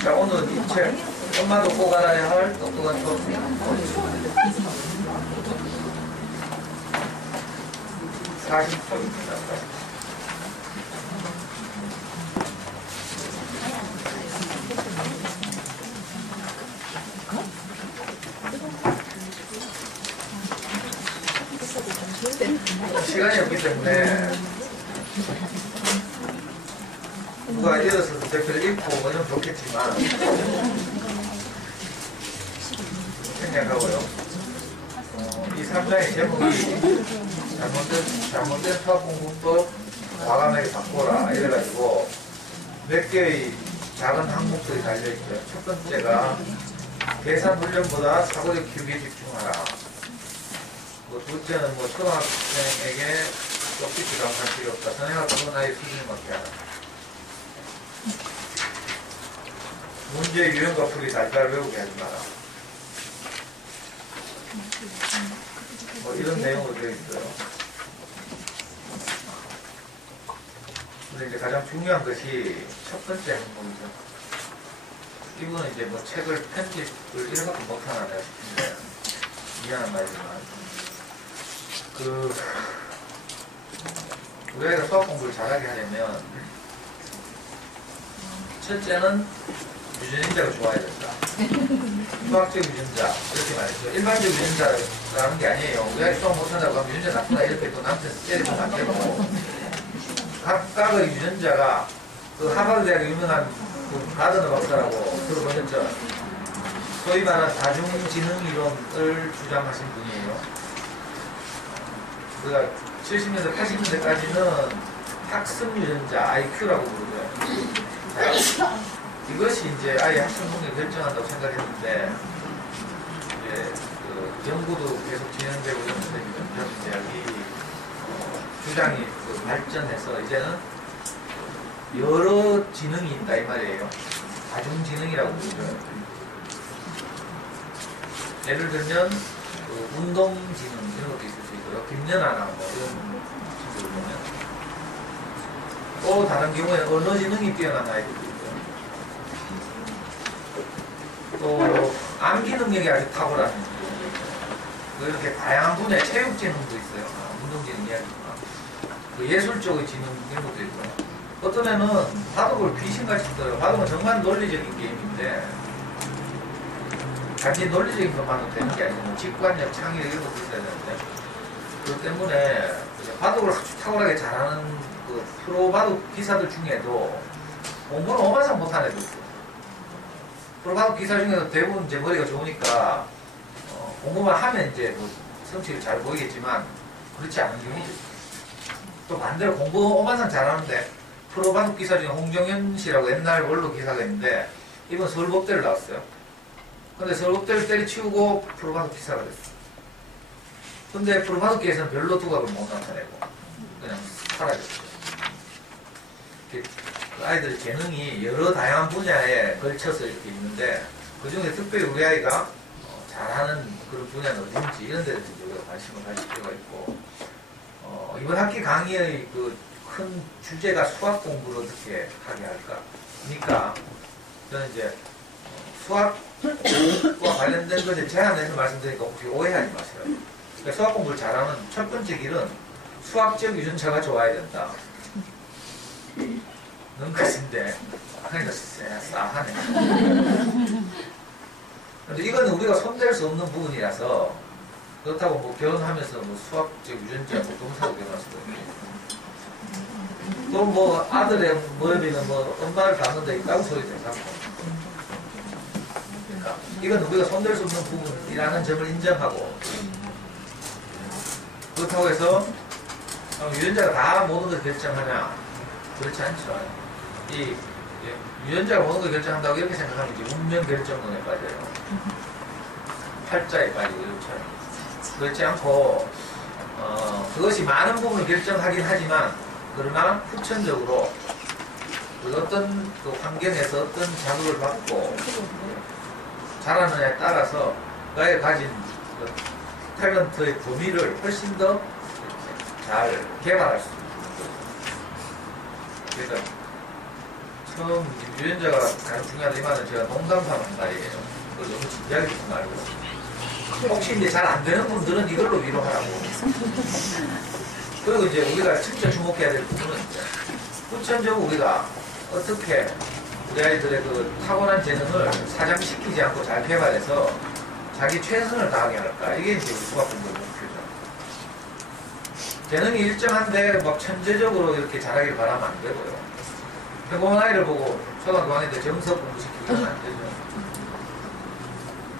자, 오늘 이 책, 엄마도 꼭 알아야 할 똑똑한 수업. 40초입니다. 시간이 없기 때문에 누가 일어서서 댓글 읽고 뭐좀 좋겠지만 생각하고요. 이 3장의 제목이 잘못된 수학공부법 과감하게 바꿔라 이래가지고 몇 개의 작은 항목들이 달려있고요. 첫 번째가 계산 훈련보다 사고력 키우기에 집중하라. 둘째는 초등학생에게 쪽집기 강할 필요 없다. 선행학 그런 아이의 수준에 맞게 하라. 문제의 유형과 풀이 달달 외우게 하지 마라. 이런 내용으로 되어 있어요. 근데 이제 가장 중요한 것이 첫 번째 항목이죠. 이분은 이제 책을 편집을 이렇게 못하나 싶은데 미안한 말이지만 우리 아이가 수학 공부를 잘하게 하려면 첫째는 유전인자가 좋아야 된다. 수학적 유전자 이렇게 말했죠. 일반적 유전자라는 게 아니에요. 우리 아이 수학 못한다고 하면 유전자 나쁘다 이렇게 또 남편에서 때리면 안 되고 각각의 유전자가 그 하버드 대학의 유명한 그 가드너 박사라고 들어보셨죠? 소위 말하는 다중지능 이론을 주장하신 분이에요. 우리가 70년대, 80년대까지는 학습 유전자, IQ라고 부르죠. 이것이 이제 아이의 학습 능력을 결정한다고 생각했는데, 이제 연구도 계속 진행되고 있는데, 이런 대학이 주장이 발전해서 이제는 여러 지능이 있다 이 말이에요. 다중지능이라고 부르죠. 예를 들면 운동지능 이런 것도 있을 수 있고요. 김연아나 뭐 이런 친구들 보면 또 다른 경우에는 언어지능이 뛰어난 아이들도 있고요. 또 암기 능력이 아주 탁월한 뭐 이렇게 다양한 분야의 체육지능도 있어요. 운동지능 이야기지만 예술 쪽의 지능 이런 것도 있고요. 어떤 애는 바둑을 귀신같이 떠요. 바둑은 정말 논리적인 게임인데 단지 논리적인 것만으로 되는 게 아니고 직관력, 창의력 이런 것도 있어야 되는데 그렇기 때문에 바둑을 아주 탁월하게 잘하는 그 프로 바둑 기사들 중에도 공부는 어마상 못하는 애도 있어요. 프로 바둑 기사 중에도 대부분 이제 머리가 좋으니까 공부만 하면 이제 뭐 성취를 잘 보이겠지만 그렇지 않은 경우도 있어요. 또 반대로 공부 어마상 잘하는데 프로 바둑 기사 중에 홍정현 씨라고 옛날 원로 기사가 있는데 이번 서울법대를 나왔어요. 근데 서울법대를 때려치우고 프로 바둑 기사가 됐어요. 근데 프로 바둑기에서는 별로 두각을 못 나타내고 그냥 사라졌어요. 그 아이들 재능이 여러 다양한 분야에 걸쳐서 이렇게 있는데 그 중에 특별히 우리 아이가 잘하는 그런 분야는 어딘지 이런 데를 우리가 관심을 가질 필요가 있고 이번 학기 강의의 그 큰 주제가 수학 공부를 어떻게 하게 할까? 그러니까 저는 이제 수학과 관련된 것에 제한해서 말씀드리니까 혹시 오해하지 마세요. 그러니까 수학 공부를 잘하는 첫 번째 길은 수학적 유전자가 좋아야 된다. 는 것인데 그러니까 싸하네. 근데 이거는 우리가 손댈 수 없는 부분이라서 그렇다고 뭐 결혼하면서 뭐 수학적 유전자 뭐 동사로 결혼할 수도 있고 또 뭐 아들의 머리는 뭐 엄마를 닮는데 있다고 소리 되고 그러니까 이건 우리가 손댈 수 없는 부분이라는 점을 인정하고 그렇다고 해서 유전자가 다 모든 걸 결정하냐 그렇지 않죠. 이 유전자가 모든 걸 결정한다고 이렇게 생각하면 이제 운명 결정론에 빠져요. 팔자에 빠지고 이렇죠. 그렇지 않고 그것이 많은 부분을 결정하긴 하지만 그러나 후천적으로 그 어떤 그 환경에서 어떤 자극을 받고 자라느냐에 따라서 그에 가진 그 탤런트의 범위를 훨씬 더 잘 개발할 수 있는 거죠. 그래서 처음 유전자가 가장 중요하다 이 말은 제가 농담삼아 한 말이에요. 그걸 너무 진지하게 듣지 말고. 혹시 이제 잘 안 되는 분들은 이걸로 위로하라고. 그리고 이제 우리가 진짜 주목해야 될 부분은 이제 후천적으로 우리가 어떻게 우리 아이들의 그 타고난 재능을 사장시키지 않고 잘 개발해서 자기 최선을 다하게 할까. 이게 이제 우리 수학공부의 목표죠. 재능이 일정한데 막 천재적으로 이렇게 잘하길 바라면 안 되고요. 평범한 아이를 보고 초등학교 학년 때 정석 공부시키면 안 되죠.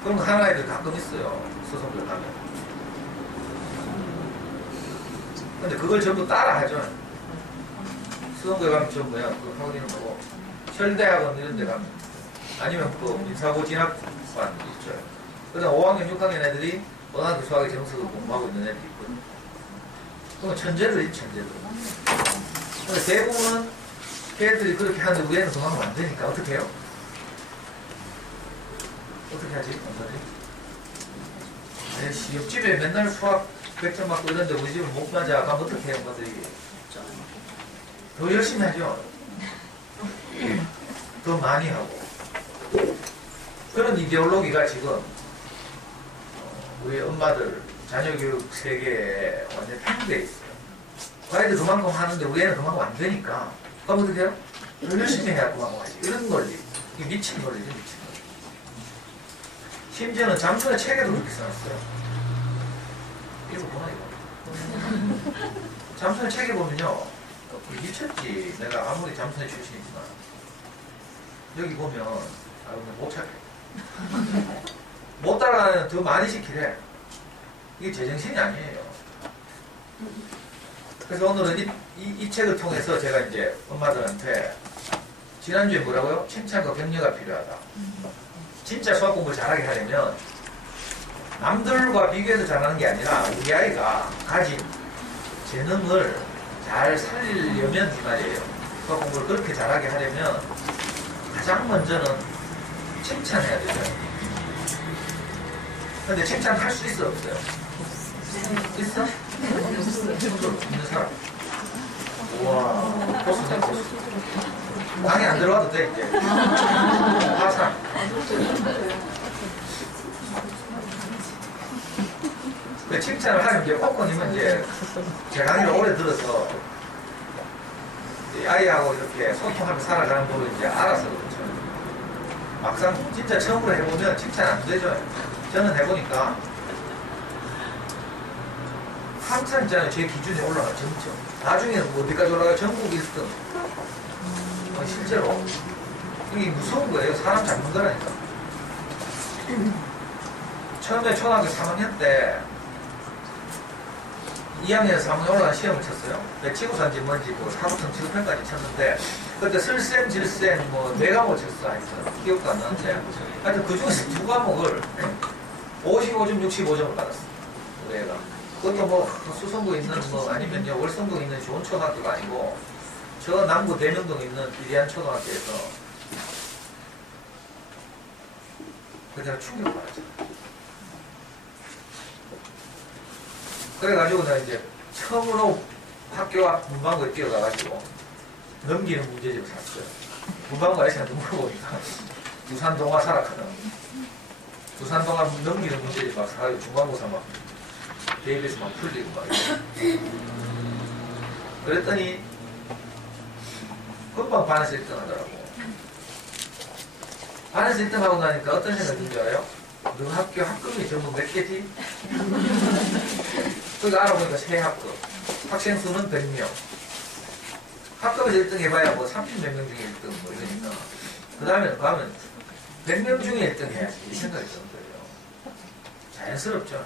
그런 거 하는 아이들 가끔 있어요. 수성들 가면. 근데 그걸 전부 따라 하죠. 수성들 가면 저 뭐야, 그 학원이는 뭐고, 철대학원 이런 데 가면. 아니면 또 인사고 진학관 있죠. 그다음 5학년, 6학년 애들이 고등학교 수학의 정석을 공부하고 있는 애들이 있거든요. 그건 천재들이 천재들. 근데 대부분은 걔들이 그렇게 하는데 우리 애는 그만하면 안 되니까 어떻게 해요? 어떻게 하지? 에이씨, 옆집에 맨날 수학 100점 맞고 이런데 우리 집은 못 맞아. 그럼 어떻게 해요? 엄마들이? 더 열심히 하죠. 더 많이 하고. 그런 이데올로기가 지금 우리 엄마들 자녀교육 세계에 완전히 편돼 있어요. 아이들 그만큼 하는데 우리 애는 그만큼 안 되니까. 그럼 어떻게 해요? 더 열심히 해야 그만큼 하지. 이런 논리. 이게 미친 논리죠, 미친 논리. 심지어는 잠수의 책에도 그렇게 써놨어요. 이거 보나, 이거? 잠수의 책에 보면요. 미쳤지. 내가 아무리 잠수의 출신이지만. 여기 보면, 못 찾게. 못 따라가는 더 많이 시키래. 이게 제정신이 아니에요. 그래서 오늘은 이 책을 통해서 제가 이제 엄마들한테 지난주에 뭐라고요? 칭찬과 격려가 필요하다. 진짜 수학 공부를 잘하게 하려면 남들과 비교해서 잘하는 게 아니라 우리 아이가 가진 재능을 잘 살리려면 이 말이에요. 수학 공부를 그렇게 잘하게 하려면 가장 먼저는 칭찬해야 되죠. 근데 칭찬할 수 있어 없어요? 있어? 있는 사람. 우와, 보수네, 보수. 방에 안 들어가도 돼, 이제. 화상. 칭찬을 하면 이제 코코님은 이제 제 강의를 오래 들어서 아이하고 이렇게 소통하며 살아가는 법을 이제 알아서 그렇죠. 막상 진짜 처음으로 해보면 칭찬 안 되죠. 저는 해보니까 항상 있잖아요. 제 기준에 올라가 점점. 나중에는 뭐 어디까지 올라가요? 전국 1등. 실제로 이게 무서운 거예요. 사람 잡는 거라니까. 처음에 초등학교 3학년 때 2학년에서 3학년 올라간 시험을 쳤어요. 지구산지 뭔지 뭐 사부터 지구편까지 쳤는데 그때 슬쌤, 질쌤 뭐 4과목을 쳤어. 하여튼 기억도 안 나는데 하여튼 그 중에서 2과목을 55점, 65점을 받았어. 우리 애가. 그것도 뭐 수성구에 있는 뭐 아니면요 월성동에 있는 좋은 초등학교가 아니고 저 남구 대명동에 있는 이리안 초등학교에서 그때가 충격받았죠. 그래가지고 내가 이제 처음으로 학교 앞 문방구에 뛰어가가지고 넘기는 문제집을 샀어요. 문방구 아저씨한테 물어보니까 두산동화 사락하는 두산동화 넘기는 문제집 막 사가지고 중간고사 막 대입에서 막 풀리고 막 그랬더니 금방 반에서 1등 하더라고. 반에서 1등 하고 나니까 어떤 생각이 든 줄 알아요? 너 학교 학급이 전부 몇 개지? 그거 알아보니까 세 학급. 학생 수는 100명. 학급에서 1등 해봐야 뭐 30몇 명 중에 1등 뭐 이러니까. 그 다음에 가면 100명 중에 1등 해야지. 이 생각이 드는 거예요. 자연스럽죠.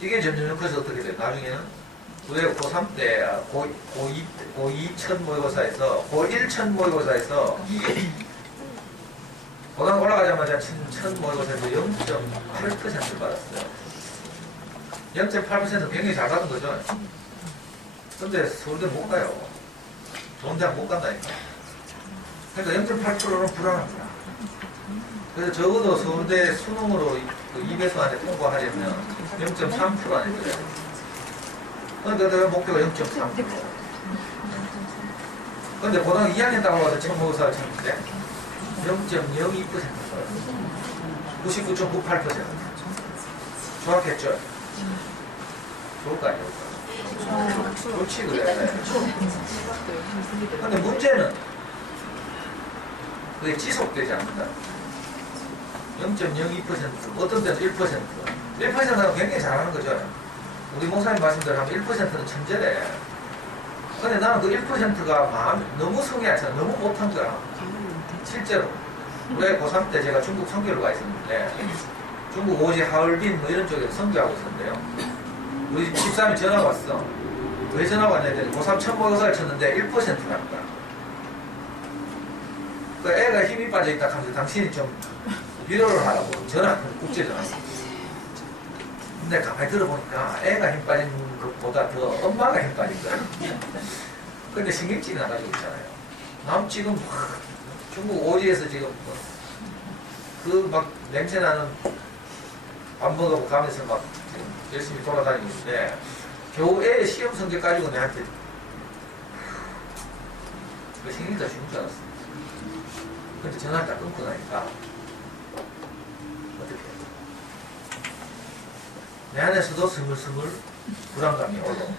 이게 점점 커서 어떻게 돼요? 나중에는 우리 고3 때, 고2 첫 모의고사에서, 고1 첫 모의고사에서, 고등 올라가자마자 첫 모의고사에서 0.8% 받았어요. 0.8%는 굉장히 잘 받은 거죠. 근데 서울대 못 가요. 좋은 대학 못 간다니까. 그러니까 0.8%는 불안합니다. 그래서 적어도 서울대 수능으로 2배수 안에 통과하려면 0.3% 안에 들어야 돼요. 그러니까 내가 목표가 0.3%. 근데 고등학교 2학년 딱 와서 처음 의사를 찾는데 0.02%, 99.98%. 정확했죠? 좋을 거 아니에요? 좋지, 그래. 근데 문제는 그게 지속되지 않는다. 0.02%, 어떤 때는 1%. 1%는 굉장히 잘하는 거죠. 우리 목사님 말씀대로 하면 1%는 천재래. 근데 나는 그 1%가 마음이 너무 성이 안 차. 너무 못한 거야. 실제로. 올해 고3 때 제가 중국 선교를 가 있었는데, 중국 오지 하얼빈 뭐 이런 쪽에서 선교하고 있었는데요. 우리 집사람이 전화가 왔어. 왜 전화가 왔냐면 고3 첫 모의고사를 쳤는데 1%라는 거야. 그 애가 힘이 빠져있다 하면서 당신이 좀 위로를 하라고 국제전화. 근데 가만히 들어보니까 애가 힘 빠진 것보다 더 엄마가 힘 빠진 거야. 근데 신경질이 나가지고 있잖아요. 남 지금 중국 오지에서 지금 그 막 냄새나는 밥 먹으러 가면서 막 열심히 돌아다니고 있는데 겨우 애 시험 성적 가지고 내한테 신경이 다 죽은 줄 알았어. 근데 전화를 딱 끊고 나니까 어떻게 내 안에서도 스물스물 불안감이 올라오고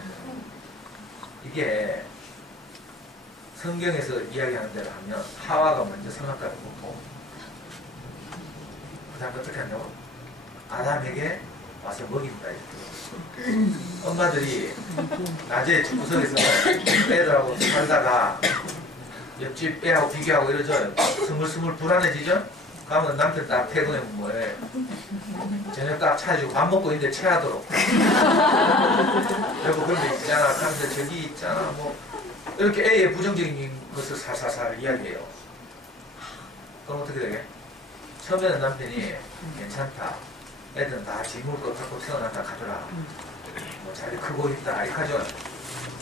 이게 성경에서 이야기하는 대로 하면 하와가 먼저 선악과를 먹고 그 다음 어떻게 한다고? 아담에게 와서 먹인다 이렇게. 엄마들이 낮에 구석에서 애들하고 살다가 옆집 애하고 비교하고 이러죠. 스물스물 불안해지죠? 가면 남편 딱 퇴근해 뭐해 저녁 딱 차려주고 밥 먹고 있는데 체하도록 여보 그런 데 있잖아 하면서 저기 있잖아 뭐 이렇게 애의 부정적인 것을 살살살 이야기해요. 그럼 어떻게 되게? 처음에는 남편이 괜찮다 애들은 다 지물 거 갖고 태어났다 가더라 뭐 자리 크고 있다 이렇게 하죠.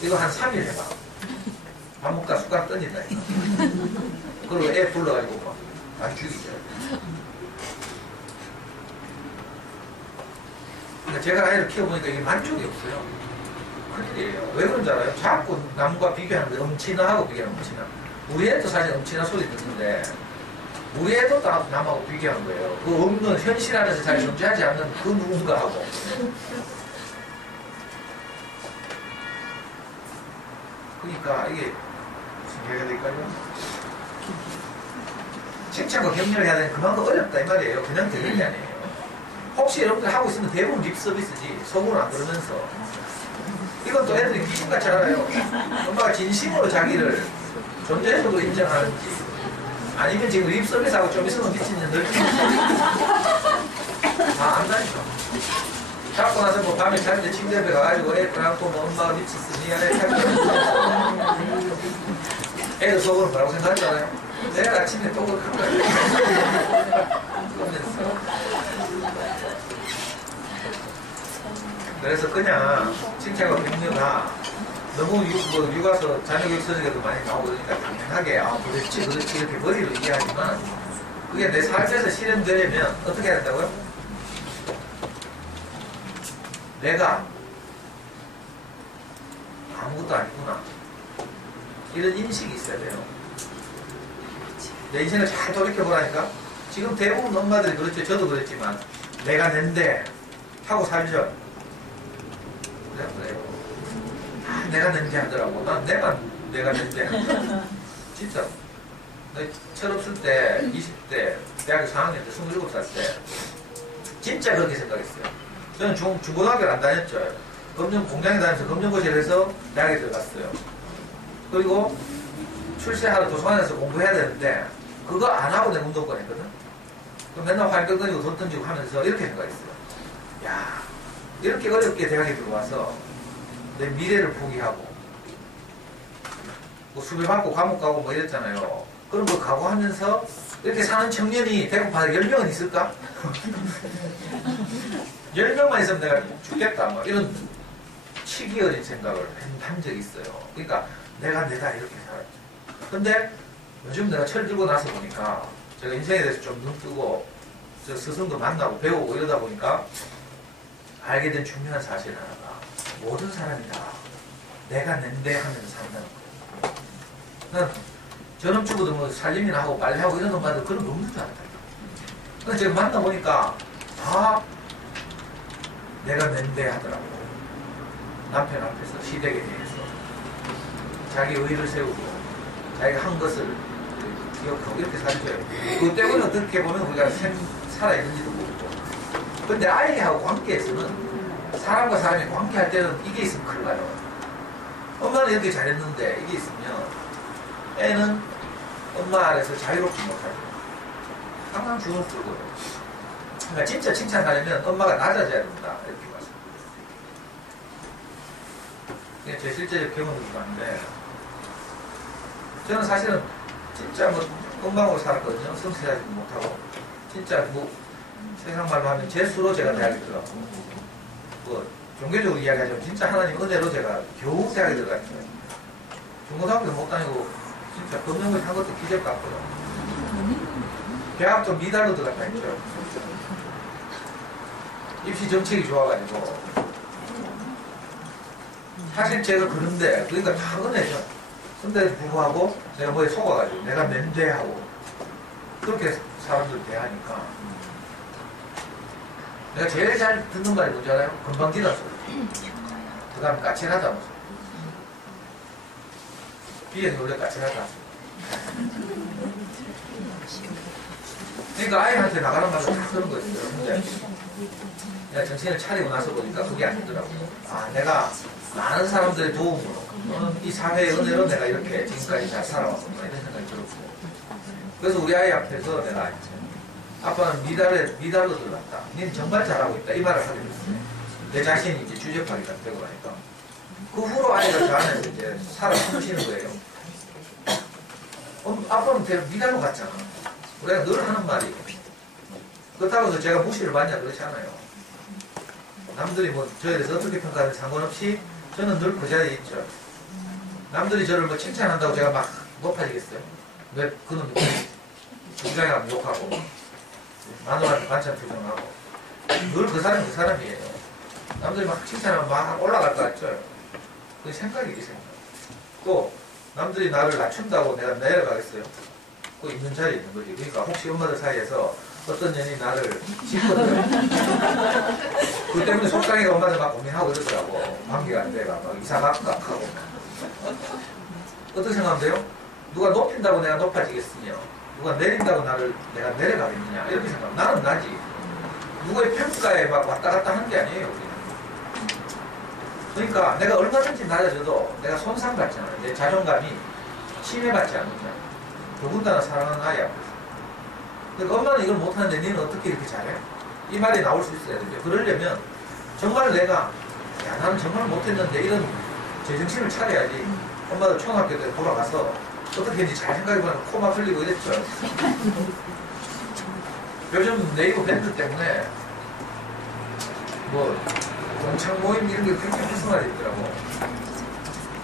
이거 한 3일 해봐. 밥 먹다 숟가락 던진다 이거. 그리고 애 불러가지고 막 많이 죽이죠. 근데 제가 애를 키워보니까 이게 만족이 없어요. 큰일이에요. 왜 그런지 알아요? 자꾸 남과 비교하는데 엄친아하고 비교하는 엄친아. 우리 애도 사실 엄친아 소리 듣는데 우리 애도 다 남하고 비교한 거예요. 그 없는 현실 안에서 잘 존재하지 않는 그 누군가하고. 그러니까 이게 무슨 얘기가 될까요? 칭찬과 격려를 해야 되는 그만큼 어렵다 이 말이에요. 그냥 되는 게 아니에요. 혹시 여러분들 하고 있으면 대부분 립 서비스지 속으로 안 그러면서 이건 또 애들이 귀신같이 알아요. 엄마가 진심으로 자기를 존재해서도 인정하는지 아니면 지금 립 서비스하고 좀 있으면 미친년 늙힌 다 안다니까. 잡고 나서 뭐 밤에 잘 때 침대 옆에 가가지고 애 끌어안고 뭐 엄마가 미쳤어 미안해 애들 속으로 뭐라고 생각하잖아요. 내일 아침에 또 그렇게 한 거야. 그래서 그냥 칭찬과 격려가 너무 육아서 자녀교육 서적에도 많이 나오고 그러니까 당연하게 그렇지 이렇게 머리로 이해하지만 그게 내 삶에서 실현되려면 어떻게 해야 된다고요? 내가 아무것도 아니구나 이런 인식이 있어야 돼요. 내 인생을 잘 돌이켜보라니까. 지금 대부분 엄마들이 그렇죠. 저도 그랬지만 내가 낸데 하고 살죠. 그래요. 내가 낸데 하더라고. 난 내가 낸데 진짜 철없을 때 20대 대학교 4학년 때 27살 때 진짜 그렇게 생각했어요. 저는 중고등학교를 안 다녔죠. 공장에 다니면서 검정고시에서 대학에 들어갔어요. 그리고 출세하러 도서관에서 공부해야 되는데 그거 안 하고 내 운동권 했거든. 그럼 맨날 활동 던지고 돈 던지고 하면서 이렇게 생각했어요. 야, 이렇게 어렵게 대학에 들어와서 내 미래를 포기하고 뭐 수배 받고 감옥 가고 뭐 이랬잖아요. 그런 거 각오하면서 이렇게 사는 청년이 대구판에 10명은 있을까? 10명만 있으면 내가 죽겠다 뭐 이런 치기 어린 생각을 한 적이 있어요. 그러니까 내가 내다 이렇게 살았죠. 근데 요즘 내가 철 들고 나서 보니까 제가 인생에 대해서 좀 눈 뜨고 저 스승도 만나고 배우고 이러다 보니까 알게 된 중요한 사실 하나가 모든 사람이 다 내가 낸데 하면서 산다는 거예요. 난 전업주부도 뭐 살림이나 하고 빨래하고 이런 것만 그런 거 없는 줄 알았다. 근데 제가 만나보니까 다 내가 낸대하더라고. 남편 앞에서 시댁에 대해서 자기 의의를 세우고 자기가 한 것을 기억하고 이렇게 살죠. 그것 때문에 어떻게 보면 우리가 살아있는지도 모르고. 근데 아이하고 관계에서는 사람과 사람이 관계할 때는 이게 있으면 큰일 나요. 엄마는 이렇게 잘했는데 이게 있으면 애는 엄마 아래서 자유롭지 못하죠. 항상 주눅 들고. 그러니까 진짜 칭찬하려면 엄마가 낮아져야 된다. 이렇게 말씀드립니다. 이게 제 실제적 경험이기도 한데, 저는 사실은 진짜 뭐 건강으로 살았거든요. 성실하지 못하고. 진짜 뭐 세상 말로 하면 재수로 제가 대학에 들어갔고, 뭐 종교적으로 이야기하자면 진짜 하나님 은혜로 제가 겨우 대학에 들어갔어요. 중고등학교도 못 다니고 진짜 검정고시 한 것도 기적 같고요. 대학도 미달로 들어갔다 했죠. 입시 정책이 좋아가지고. 사실 제가 그런데, 그러니까 다 은혜죠. 근데 불구하고 내가 뭐에 속아가지고 내가 멘대하고 그렇게 사람들 대하니까 내가 제일 잘 듣는 말이 뭔지 알아요? 금방 지났어. 그 다음 까칠하다. 비에서 원래 까칠하다. 그러니까 아이한테 나가는 말은 다 그런 거였어요. 근데 내가 정신을 차리고 나서 보니까 그게 아니더라고요. 아, 내가 많은 사람들의 도움으로 이 사회의 은혜로 내가 이렇게 지금까지 잘 살아왔구나 이런 생각이 들었고. 그래서 우리 아이 앞에서 내가 이제 아빠는 미달로 들어갔다. 닌 정말 잘하고 있다. 이 말을 하게 됐어요. 내 자신이 이제 주접하기가 되고 나니까. 그 후로 아이가 저 안에서 이제 살아 숨쉬는 거예요. 아빠는 되게 미달로 갔잖아. 우리가 늘 하는 말이. 그렇다고 해서 제가 무시를 받냐 그렇지 않아요. 남들이 뭐 저에 대해서 어떻게 평가하든 상관없이 저는 늘 그 자리에 있죠. 남들이 저를 뭐 칭찬한다고 제가 막 높아지겠어요? 왜 그놈이 부장에 가면 욕하고 마누라한테 반찬 표정하고 늘 그 사람이 그 사람이에요. 남들이 막 칭찬하면 막 올라갈 것 같죠. 그게 생각이지 생각. 또 남들이 나를 낮춘다고 내가 내려가겠어요? 그 있는 자리에 있는 거지. 그러니까 혹시 엄마들 사이에서 어떤 년이 나를 짚거든. 그 때문에 속상해가 엄마들 막 고민하고 이러더라고. 관계가 안 돼가 막 이사각각하고. 어떻게 생각하면 돼요? 누가 높인다고 내가 높아지겠으며 누가 내린다고 내가 내려가겠느냐 이렇게 생각하면 나는 나지. 누구의 평가에 막 왔다 갔다 하는 게 아니에요. 우리는. 그러니까 내가 얼마든지 낮아져도 내가 손상받지 않아요. 내 자존감이 침해받지 않는다. 더군다나 사랑하는 아이 앞에서. 그러니까 엄마는 이걸 못하는데 니는 어떻게 이렇게 잘해? 이 말이 나올 수 있어야 되죠. 그러려면 정말 내가 야 나는 정말 못했는데 이런 제정신을 차려야지. 엄마도 초등학교 때 돌아가서 어떻게 했는지 잘 생각해보면 코막 흘리고 이랬죠. 요즘 네이버 밴드 때문에 뭐 동창 모임 이런 게 굉장히 활성화되어 있더라고.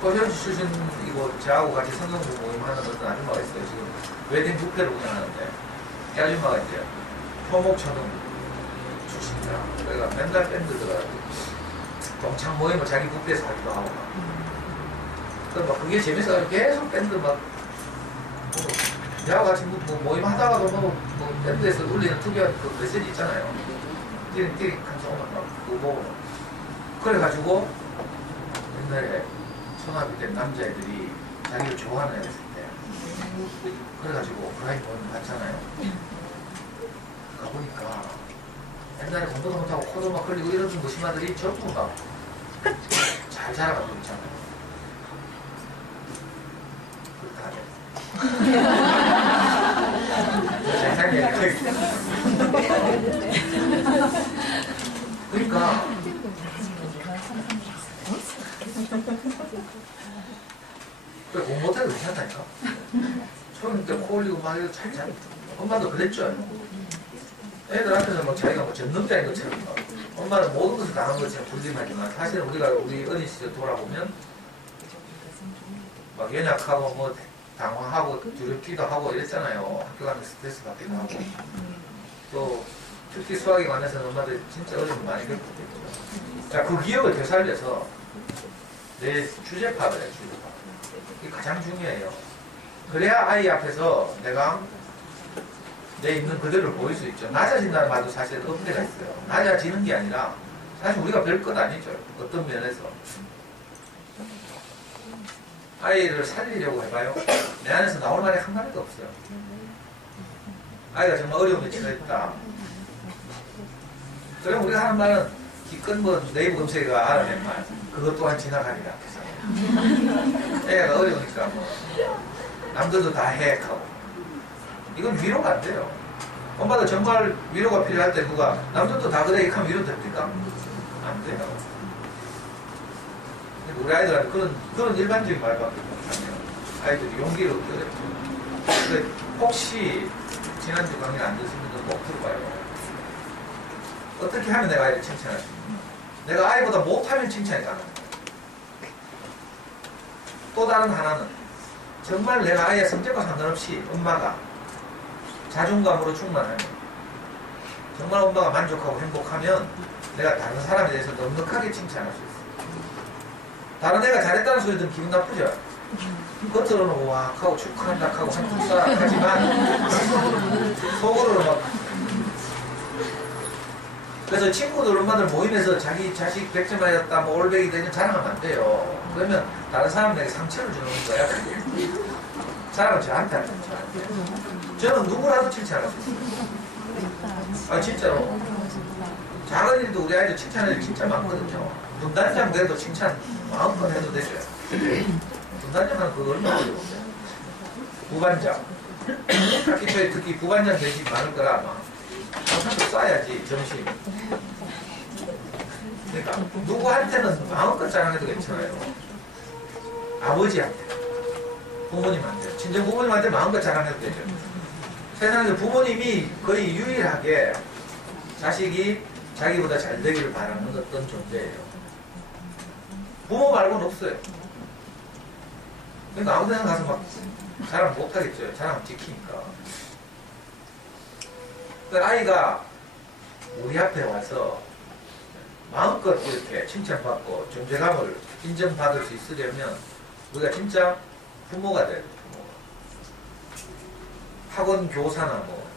현지 출신이고 저하고 같이 성경부 모임 하는 어떤 아줌마가 있어요. 지금 웨딩 뷔페를 운영하는데 이 아줌마가 이제 토목초등 출신이라 그러니까 맨날 밴드들가 동창 모임을 자기 뷔페에서 하기도 하고 막 그게 재밌어가지고 계속 밴드 막 내가 같이 뭐 모임 하다가도 뭐 밴드에서 울리는 특이한 그 메시지 있잖아요. 띠링띠링 하면서 막 그거 보고 그래가지고 옛날에 초등학교 때 남자애들이 자기를 좋아하는 애를 했을 때 그래가지고 그라이 모임 갔잖아요. 가보니까 옛날에 공부도 못하고 코도 막 흘리고 이런 무심아들이 전부 막 잘 자라가고 있잖아요. 세상 얘기가 있어. 그러니까 그래 공부 못해도 괜찮다니까. 초등 때 코 올리고 막 이거 잘 자라. 엄마도 그랬죠. 애들 앞에서 막 자기가 뭐 전능자인 것처럼 막 엄마는 모든 것을 다 하는 것처럼 군림하지만 사실은 우리 어린 시절 돌아보면 막 연약하고 뭐 당황하고 두렵기도 하고 이랬잖아요. 학교 가면 스트레스 받기도 하고 또 특히 수학에 관해서는 엄마들 진짜 어려움을 많이 겪었겠죠. 자, 그 기억을 되살려서 내 주제 파악을 해, 주제 파악. 이게 가장 중요해요. 그래야 아이 앞에서 내가 내 있는 그대로 보일 수 있죠. 낮아진다는 말도 사실 의미가 있어요. 낮아지는 게 아니라 사실 우리가 별 것 아니죠. 어떤 면에서. 아이를 살리려고 해봐요. 내 안에서 나올 말이 한마디도 없어요. 아이가 정말 어려움에 처했다. 그럼 우리가 하는 말은 기껏 뭐 네이버 검색어가 알아낸 말 그것 또한 지나가리라. 애가 어려우니까 뭐 남들도 다 해 하고 이건 위로가 안 돼요. 엄마도 정말 위로가 필요할 때 누가 남들도 다 그래 하면 위로 됩니까? 안 돼요. 우리 아이들한테 그런 일반적인 말밖에 못하면 아이들이 용기를 얻거든요. 혹시 지난주 강의 안 듣는 분들 꼭 들어봐요. 어떻게 하면 내가 아이를 칭찬할 수 있는가? 내가 아이보다 못하면 칭찬이 가능해요. 또 다른 하나는 정말 내가 아이의 성적과 상관없이 엄마가 자존감으로 충만하면 정말 엄마가 만족하고 행복하면 내가 다른 사람에 대해서 넉넉하게 칭찬할 수 있어요. 다른 애가 잘했다는 소리 들으면 기분 나쁘죠? 겉으로는 와 하고 축하한다 하고 한국사 하지만 속으로는 막 그래서 친구들 엄마들 모임에서 자기 자식 100점 맞았다 뭐 올백이 되면 자랑하면 안 돼요. 그러면 다른 사람에게 상처를 주는 거야. 자랑은 저한테 하죠. 저는 누구라도 칭찬할 수 있어요. 아 진짜로 작은 일도 우리 아이들 칭찬할 일 진짜 많거든요. 분단장 그래도 칭찬 마음껏 해도 되죠. 분단장은 그거 얼마나 어려워요. 부반장 학기 초에 특히 부반장 대신 많을 거라 아마 항상 쏴야지 점심. 그러니까 누구한테는 마음껏 자랑해도 괜찮아요. 아버지한테 부모님한테 친정 부모님한테 마음껏 자랑해도 되죠. 세상에서 부모님이 거의 유일하게 자식이 자기보다 잘 되기를 바라는 어떤 존재예요. 부모 말고는 없어요. 그러니까 아무 데나 가서 막 자랑 못하겠죠. 자랑 지키니까. 그러니까 아이가 우리 앞에 와서 마음껏 이렇게 칭찬받고 존재감을 인정받을 수 있으려면 우리가 진짜 부모가 돼요. 부모가. 학원 교사나 뭐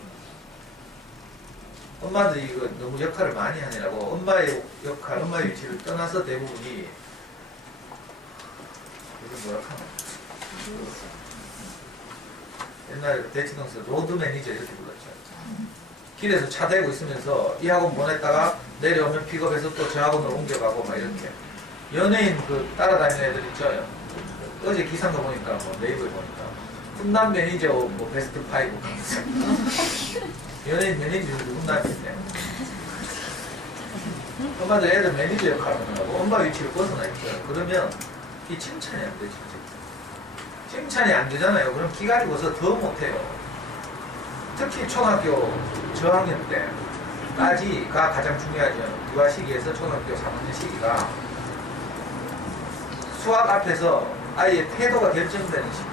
엄마들이 이거 너무 역할을 많이 하느라고 엄마의 역할, 엄마의 위치를 떠나서 대부분이 이거 뭐라 하나 옛날에 대치동에서 로드 매니저 이렇게 불렀죠. 길에서 차 대고 있으면서 이 학원 보냈다가 내려오면 픽업해서 또 저 학원으로 옮겨가고 막 이렇게 연예인 그 따라다니는 애들 있죠. 어제 기사인 거 보니까 뭐 네이버에 보니까 훈남 매니저 뭐 베스트 5 연예인 매니저들이 훈남이 있네. 엄마들 애들 매니저 역할을 하고 엄마 위치를 벗어나 있어요. 그러면 이 칭찬이 안 되죠. 칭찬이 안 되잖아요. 그럼 기가지고서 더 못해요. 특히 초등학교 저학년 때까지가 가장 중요하죠. 유아 시기에서 초등학교 3학년 시기가 수학 앞에서 아이의 태도가 결정되는 시기.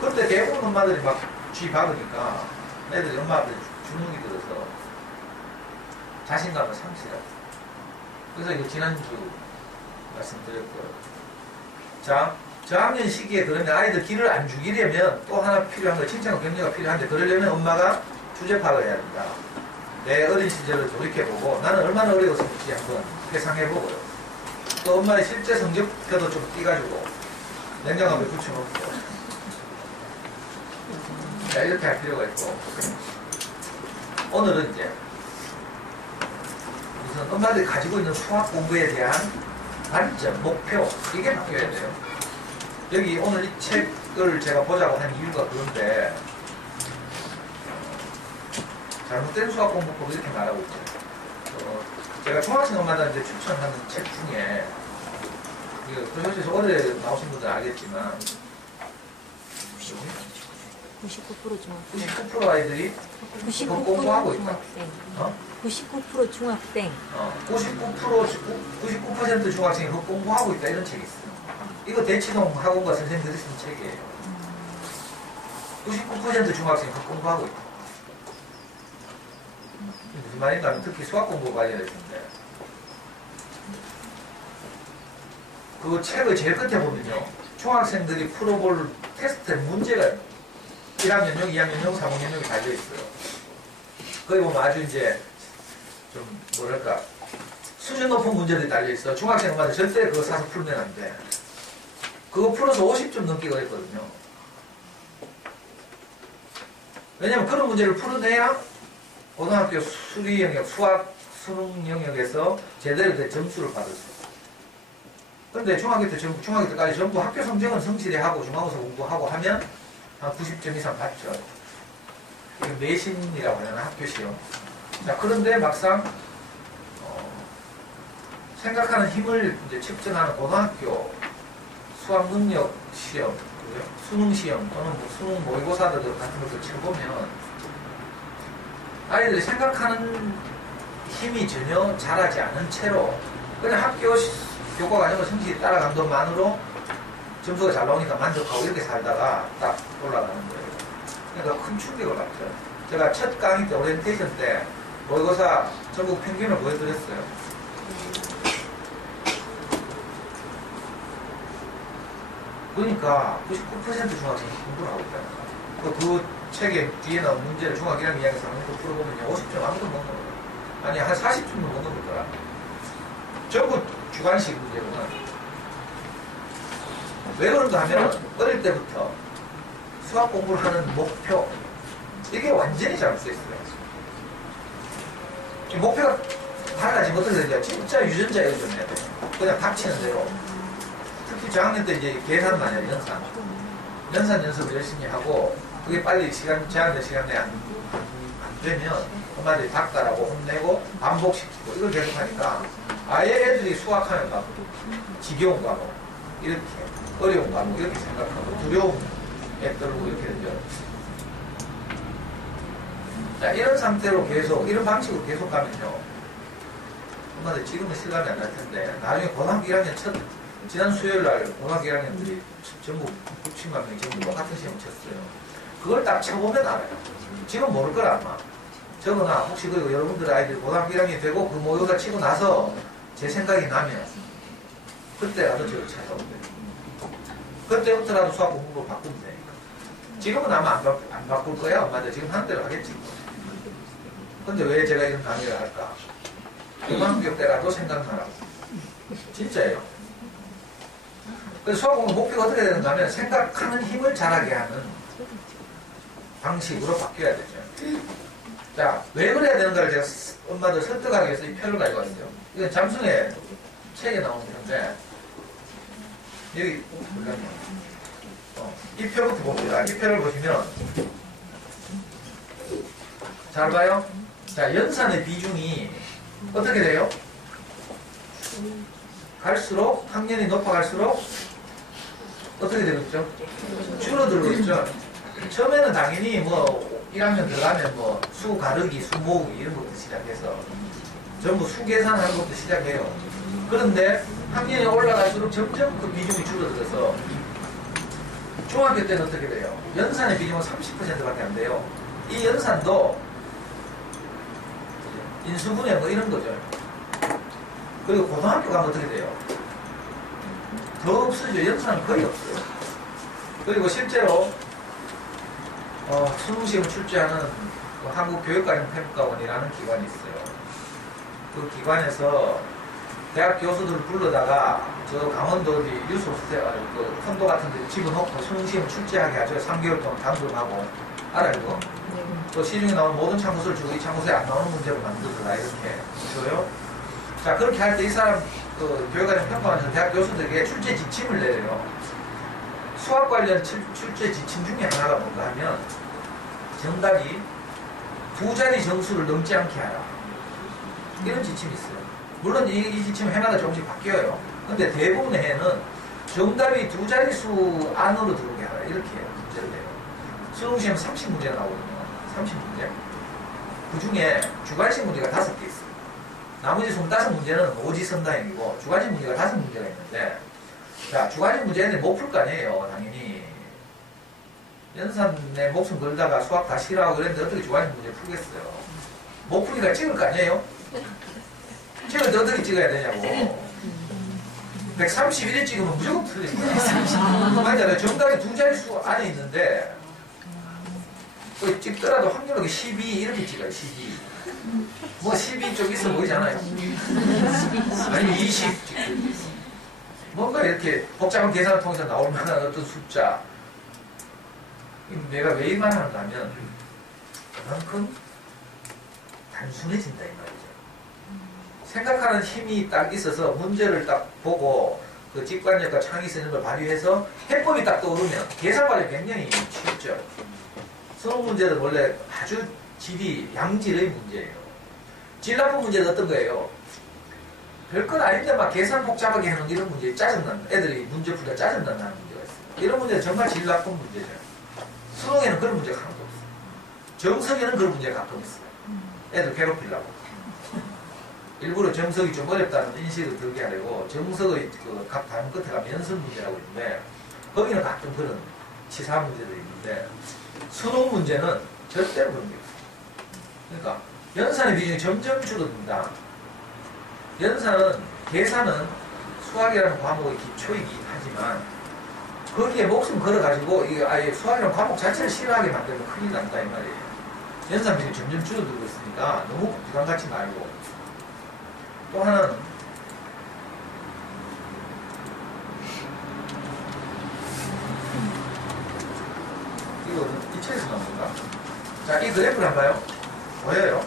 그때 대부분 엄마들이 막 쥐 박으니까 애들이 엄마 앞에 주눅이 들어서 자신감을 상실하고. 그래서 이거 지난주 말씀드렸고요. 자, 저학년 시기에 그러면 아이들 기를 안 죽이려면 또 하나 필요한 거 칭찬과 격려가 필요한데 그러려면 엄마가 주제 파악을 해야 된다. 내 어린 시절을 돌이켜보고 나는 얼마나 어려웠을지 한번 회상해보고요. 또 엄마의 실제 성적표도 좀 띄가지고 냉정함에 붙여놓고 자 이렇게 할 필요가 있고 오늘은 이제 우선 엄마들이 가지고 있는 수학 공부에 대한 관점, 목표 이게 바뀌어야 돼요. 여기 오늘 이 책을 제가 보자고 한 이유가 그런데 잘못된 수학 공부법 이렇게 말하고 있죠. 제가 중학생 엄마들한테 추천하는 책 중에 이거 도시에서 어제 나오신 분들 알겠지만 99% 중학생 99% 아이들이 99% 공부하고 있다. 중학생 99% 중학생 99% 중학생이 공부하고 있다 이런 책이 있어요. 이거 대치동 학원과 선생님들이 쓴 책이에요. 99% 중학생이 공부하고 있다. 무슨 말인가 하면 특히 수학 공부 관련해서인데 그 책을 제일 끝에 보면요. 중학생들이 풀어볼 테스트 문제가 1학년용, 2학년용, 3학년용이 달려있어요. 거기 보면 아주 이제 좀 뭐랄까 수준 높은 문제들이 달려있어. 중학생한테 절대 그거 사서 풀면 안 돼. 그거 풀어서 50점 넘기가 했거든요. 왜냐면 그런 문제를 풀어내야 고등학교 수리 영역, 수학, 수능 영역에서 제대로 된 점수를 받을 수 있어요. 그런데 중학교 때까지 전부 학교 성적은 성실히 하고 중간고사 공부하고 하면 한 90점 이상 받죠. 이게 내신이라고 하잖아, 학교 시험. 자, 그런데 막상 생각하는 힘을 이제 측정하는 고등학교 수학 능력 시험, 수능 시험 또는 뭐 수능 모의고사들 같은 것들 쳐보면 아이들이 생각하는 힘이 전혀 자라지 않은 채로 그냥 학교 교과 과정을 성실히 따라간 것만으로 점수가 잘 나오니까 만족하고 이렇게 살다가 딱 올라가는 거예요. 그러니까 큰 충격을 받죠. 제가 첫 강의 때 오리엔테이션 때 모의고사 전국 평균을 보여드렸어요. 그러니까 99% 중학생이 공부를 하고 있다는 거예요. 그 책에 뒤에 나온 문제를 중학교 1학년, 2학년, 3학년 풀어보면 50점 아무도 못 넘어요. 아니 한 40점도 못 넘을 거라. 전부 주관식 문제거든. 왜 그런가 하면 어릴 때부터 수학 공부를 하는 목표 이게 완전히 잘못되어 있어요. 목표가 달라지면 어떻게 되냐. 진짜 유전자 연습해야 돼. 그냥 닥치는 대로. 특히 저학년 때 이제 계산 많이 해요. 연산 연습을 열심히 하고 그게 빨리 제한된 시간 내에 안 되면 엄마들이 닦아라고 혼내고 반복시키고 이걸 계속하니까 아예 애들이 수학하는 과목, 지겨운 과목, 이렇게 어려운 과목 이렇게 생각하고 두려움 애들고 이렇게 되죠. 자, 이런 상태로 계속 이런 방식으로 계속 가면요. 엄마들 지금은 실감이 안 날 텐데 나중에 고등학교 1학년 지난 수요일날 고등학교 1학년들이 전부 9,000만 명이 전부 똑같은 시험 쳤어요. 그걸 딱 쳐보면 알아요. 지금 모를 거라 아마. 저거나 혹시 그 여러분들 아이들이 고등학교 1학년이 되고 그 모의고사 치고 나서 제 생각이 나면 그때라도 저를 찾아오면 그때부터라도 수학 공부를 바꾸면 되니까. 지금은 아마 안 바꿀 거야. 엄마들 지금 하는 대로 하겠지. 근데 왜 제가 이런 강의를 할까? 고등학교 때라도 생각나라고. 진짜예요. 그래서 수학 공부 목표가 어떻게 되는가 하면 생각하는 힘을 자라게 하는 방식으로 바뀌어야 되죠. 자, 왜 그래야 되는가를 제가 엄마들 설득하기 위해서 이 표를 가지고 왔어요. 이건 잠순의 책에 나오는 표인데 여기 이 표부터 봅니다. 이 표를 보시면 잘 봐요. 자, 연산의 비중이 어떻게 돼요? 갈수록 학년이 높아갈수록 어떻게 되고 있죠? 줄어들고 있죠. 처음에는 당연히 뭐 1학년 들어가면 뭐 수 가르기, 수 모으기 이런 것부터 시작해서 전부 수 계산하는 것부터 시작해요. 그런데 학년이 올라갈수록 점점 그 비중이 줄어들어서 중학교 때는 어떻게 돼요? 연산의 비중은 30%밖에 안 돼요. 이 연산도 인수분해 뭐 이런 거죠. 그리고 고등학교 가면 어떻게 돼요? 더 없어져. 연산은 거의 없어요. 그리고 실제로 수능시험 출제하는 한국교육과정평가원이라는 기관이 있어요. 그 기관에서 대학 교수들을 불러다가 저 강원도 어디 유소스테 그 선도 같은 데 집어넣고 수능시험 출제하게 하죠. 3개월 동안 감독하고. 알아요 이거? 또 시중에 나오는 모든 참고서를 주고 이 참고서에 안 나오는 문제를 만들어라 이렇게 줘요. 자, 그렇게 할 때 이 사람 그 교육과정평가원에서 대학 교수들에게 출제 지침을 내려요. 수학 관련 출제 지침 중에 하나가 뭔가 하면 정답이 2자리 점수를 넘지 않게 하라. 이런 지침이 있어요. 물론 이 지침은 해마다 조금씩 바뀌어요. 근데 대부분의 해는 정답이 2자리 수 안으로 들어오게 하라. 이렇게 문제를 내요. 수능시험 30문제가 나오거든요. 30문제. 그 중에 주관식 문제가 5개 있어요. 나머지 25문제는 오지선다행이고 주관식 문제가 5문제가 있는데 자, 주관식 문제 애들이 못 풀 거 아니에요. 당연히. 연산에 목숨 걸다가 수학 다 싫어하고 그랬는데 어떻게 주관식 문제 풀겠어요. 못 풀니까 찍을 거 아니에요? 찍을 때 어떻게 찍어야 되냐고. 131에 찍으면 무조건 틀린 거야. 맞아, 정답이 두 자릿수 안에 있는데 그 찍더라도 확률하게 12 이렇게 찍어요. 12. 뭐 12 좀 있어 보이잖아요. 아니면 20 찍고. 뭔가 이렇게 복잡한 계산을 통해서 나올 만한 어떤 숫자. 내가 왜 이 말을 하는가 하면 그만큼 단순해진다 이 말이죠. 생각하는 힘이 딱 있어서 문제를 딱 보고 그 직관력과 창의성 이런 걸 발휘해서 해법이 딱 떠오르면 계산 발휘 굉장히 쉽죠. 수능 문제는 원래 아주 질이 양질의 문제예요. 질 나쁜 문제는 어떤 거예요? 별건 아닌데 막 계산 복잡하게 하는 이런 문제 짜증난다. 애들이 문제 풀다 짜증난다는 문제가 있어요. 이런 문제는 정말 질 나쁜 문제죠. 수능에는 그런 문제가 하나도 없어요. 정석에는 그런 문제가 가끔 있어요. 애들 괴롭히려고. 일부러 정석이 좀 어렵다는 인식을 들게 하려고 정석의 그 각 단원 끝에 가면 연습 문제라고 있는데 거기는 가끔 그런 치사 문제들이 있는데 수능 문제는 절대로 그런 게 없어요. 그러니까 연산의 비중이 점점 줄어든다. 연산은 계산은 수학이라는 과목의 기초이긴 하지만 거기에 목숨 걸어가지고 이게 아예 수학이라는 과목 자체를 싫어하게 만들면 큰일 난다 이 말이에요. 연산 비중이 점점 줄어들고 있으니까 너무 부담 갖지 말고 또 하나는 이거는 이 책에서 나온 건가? 자, 이 그래프를 한번 봐요. 보여요?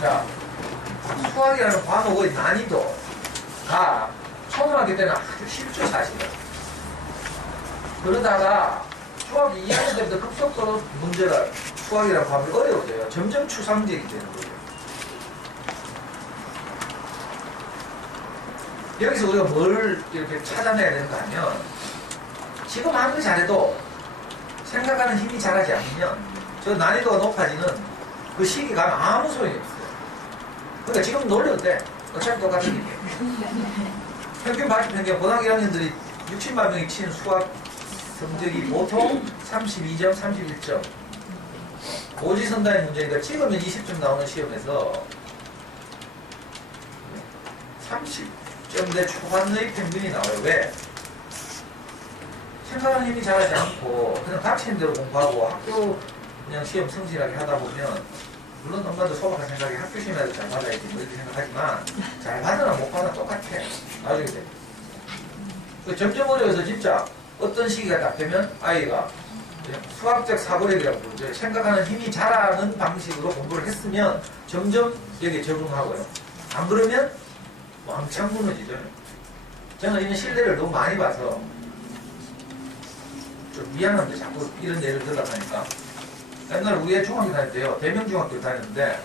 자, 수학이라는 과목의 난이도가 초등학교 때는 아주 쉽죠, 사실은. 그러다가 중학교 2학년 때부터 급속도로 문제가 수학이라는 과목이 어려워져요. 점점 추상적이 되는 거예요. 여기서 우리가 뭘 이렇게 찾아내야 되는가 하면 지금 아무리 잘해도 생각하는 힘이 자라지 않으면 저 난이도가 높아지는 그 시기가 아무 소용이 없어요. 그러니까 지금 놀려도 돼. 어차피 똑같은 일이에요. 평균 발표 평균 고등학교 1학년들이 60만 명이 치는 수학 성적이 보통 32점, 31점. 오지선다의 문제니까 찍으면 20점 나오는 시험에서 30점대 초반의 평균이 나와요. 왜? 생각하는 힘이 자라지 않고 그냥 닥치는 대로 공부하고 학교 그냥 시험 성실하게 하다 보면 물론 엄마도 소박한 생각에 학교 시험에도 잘 받아야지 뭐 이렇게 생각하지만 잘 받으나 못 받으나 똑같아. 나중에 돼. 점점 어려워서 진짜 어떤 시기가 딱 되면 아이가 수학적 사고력이라고 부르죠. 생각하는 힘이 자라는 방식으로 공부를 했으면 점점 여기에 적응하고요. 안 그러면 왕창 무너지죠. 저는 이런 실례를 너무 많이 봐서 좀 미안한데 자꾸 이런 예를 들려고 하니까 옛날에 우리 애 중학교 다닐 때요. 대명중학교 다녔는데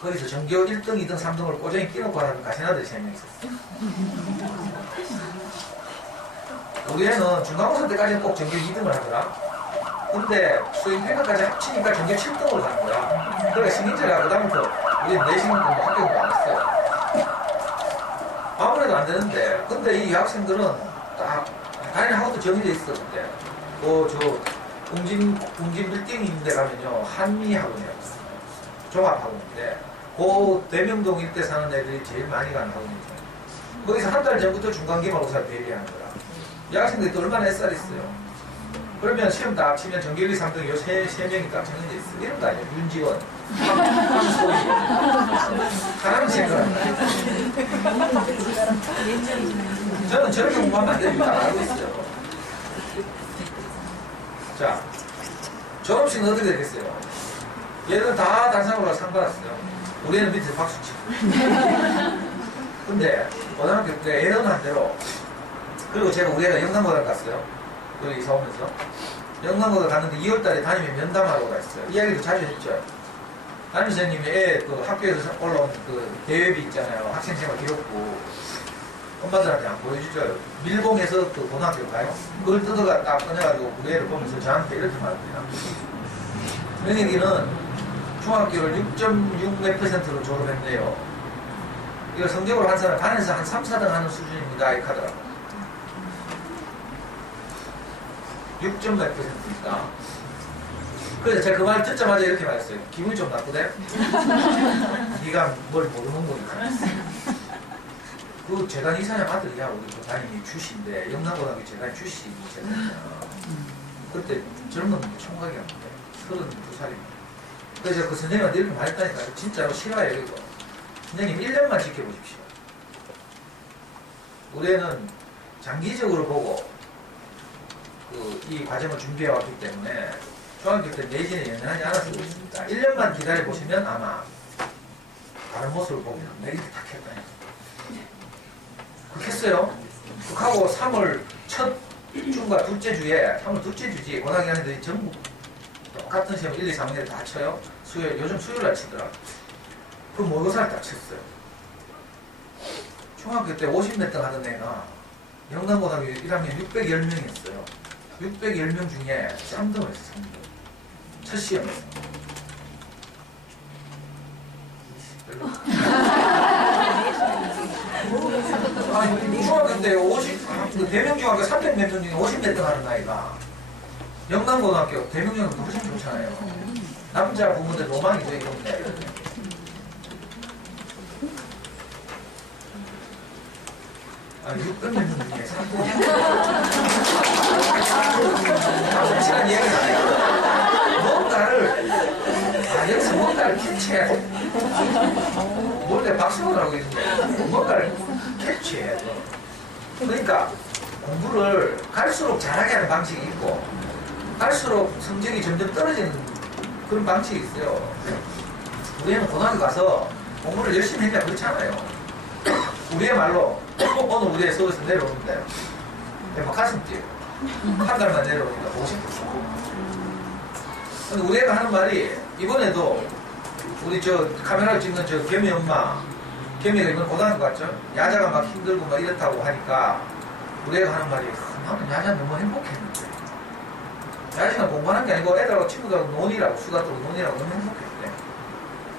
거기서 전교 1등, 2등, 3등을 꼬쟁이 끼놓고 하는 가시나들이 3명 있었어요. 우리 애는 중간고사 때까지는 꼭 전교 2등을 하더라. 근데 수행평가까지 합치니까 전교 7등을 간 거야. 그러니까 신경질을 그 다음부터 우리는 내신 공부 학교 공부 안 했어요. 아무래도 안 되는데 근데 이 여학생들은 딱 다니는 학원도 정해져 있었는데 웅진 빌딩인데 가면요 한미학원이라고 있어요. 종합학원인데 그 대명동 일대 사는 애들이 제일 많이 가는 학원이죠. 거기서 한 달 전부터 중간기말고사를 대비하는 거라. 여학생들이 또 얼마나 햇살이 있어요. 그러면 시험 딱 치면 전교 1, 2, 3등 요 세 명이 딱 정해져 있어요. 이런 거 아니에요. 윤지원, 황소희. 사람이 생각한다. 저는 저렇게 공부하면 안 됩니다. 알고 있어요. 자, 졸업식은 어떻게 되겠어요? 얘는 다 단상으로 상 받았어요. 우리는 밑에 박수 치고. 근데 고등학교 때 애는 한 대로 그리고 제가 우리 애가 영상고등학교 갔어요. 여기 이사 오면서 영상고등학교 갔는데 2월달에 담임이 면담하러 갔어요. 이야기도 자주 했죠. 담임 선생님이 애 그 학교에서 올라온 그 대회비 있잖아요. 학생생활 기록부 엄마들한테 안 보여주죠. 밀봉해서 그 고등학교 가요. 그걸 뜯어가 딱 꺼내가지고 우리 애를 보면서 저한테 이렇게 말합니다. 명예기는 중학교를 6.6 몇 %로 졸업했네요. 이거 성적으로 한 사람 반에서 한 3, 4등 하는 수준입니다. 이렇게 하더라고요. 6몇 %입니다. 그래서 제가 그 말 듣자마자 이렇게 말했어요. 기분이 좀 나쁘대? 네가 뭘 모르는 거니까. 그 재단 이사장 아들이야. 우리 그 담임이 주시인데 영남고등학교 재단 주시 재단이야. 그때 젊은 총각이었는데 32살입니다. 그래서 제가 그 선생님한테 이렇게 말했다니까. 진짜로 싫어요 이거. 선생님 1년만 지켜보십시오. 우리 애는 장기적으로 보고 이 과정을 준비해왔기 때문에 중학교 때 내신에 연연하지 않았을 수 있습니다. 1년만 기다려보시면 아마 다른 모습을 보게 됩니다. 이렇게 딱 했다니까. 그렇게 했어요. 그하고 3월 첫 주가 둘째 주에 3월 둘째 주지 고등학교 학년들이 전부 똑같은 시험 1, 2, 3학년을 다 쳐요. 수요일, 요즘 수요일 날 치더라. 그 모의고사를 딱 쳤어요. 중학교 때 50몇 등 하던 애가 영남고등학교 1학년 610명이었어요. 610명 중에 3등을 했어요. 3등. 첫 시험에서. 별로. 아니, 중학교 때 50, 대명중학교 300 몇 명 중에 50 몇 등 하는 아이가 영남고등학교 대명중학교 훨씬 좋잖아요. 남자 부모들 로망이죠, 이건데. 아니, 600 몇 명 중에 3등. 솔직한 얘기는 아니에요. 뭔가를, 여기서 뭔가를 캐치해야 돼. 뭔가 박수를 하고 있는데, 뭔가를 캐치해야 돼. 그러니까, 공부를 갈수록 잘하게 하는 방식이 있고, 갈수록 성적이 점점 떨어지는 그런 방식이 있어요. 우리는 고등학교 가서 공부를 열심히 했냐, 그렇지 않아요. 우리의 말로, 오늘 우리 애 서울에서 내려오는데, 막 가슴 뛰어요. 한 달만 내려오니까 50%. 근데 우리 애가 하는 말이, 이번에도 우리 카메라를 찍는 겸이 엄마, 겸이가 이번 고등학교 갔죠? 야자가 막 힘들고 막 이렇다고 하니까, 우리 애가 하는 말이, 나는 야자 너무 행복했는데. 야자는 공부하는 게 아니고 애들하고 친구들하고 논이라고, 수다 떨고 논이라고 너무 행복했는데.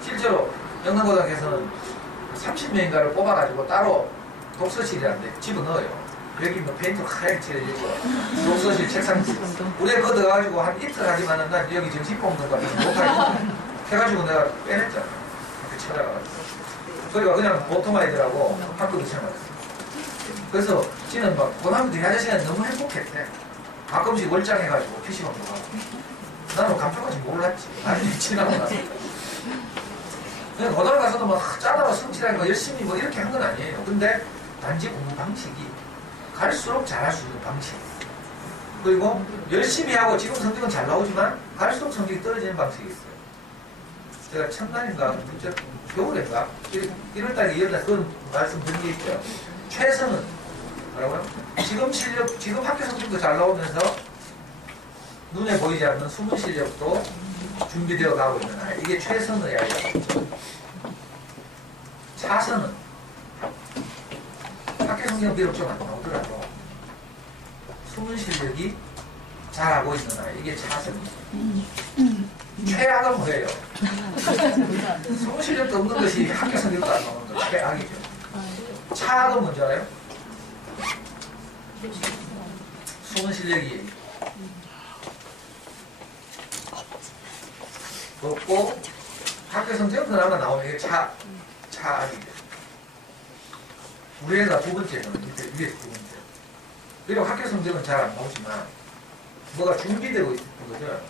실제로 영남고등학교에서는 30명인가를 뽑아가지고 따로 독서실이라는데 집어넣어요. 여기 뭐 페인트 하얗게 칠해주고 독서실 책상 우리 애 걷어가지고 한 이틀 하지만은 난 여기 정신 뽑는 거 못하겠다 해가지고 내가 빼냈잖아. 이렇게 찾아가가지고. 그러니까 그냥 보통 아이들하고 학교도 생각했어. 그래서 지는 막 고등학교 때 야자 시간이 너무 행복했대. 가끔씩 월장해가지고 PC방도 가고. 나는 감쪽같이 몰랐지. 나중에 지나고 나서. 그냥 고등학교 가서도 막 짜다가 성실하게 열심히 뭐 이렇게 한 건 아니에요. 근데 단지 공부 방식이 갈수록 잘할 수 있는 방식. 그리고 열심히 하고 지금 성적은 잘 나오지만 갈수록 성적이 떨어지는 방식이 있어요. 제가 첫날인가 겨울인가 1월달에 2월달에 그런 말씀 드린 게 있죠. 최선은 뭐라고요? 지금 학교 성적도 잘 나오면서 눈에 보이지 않는 숨은 실력도 준비되어 가고 있는 아이. 이게 최선의 아이다. 차선은 학교 성적은 비록 좀 안 나오더라도 숨은 실력이 잘하고 있는 아이. 이게 차선이죠. 최악은 뭐예요? 숨은 실력도 없는 것이 학교 성적도 안 나오는 거 최악이죠. 차악은 뭔지 알아요? 숨은 실력이 없고 학교 성적은 그나마 나오는 게 차악이죠. 우리 애가 두 번째는 밑에 위에서 두 번째. 그리고 학교 성적은 잘 안 나오지만 뭐가 준비되고 있는 거죠.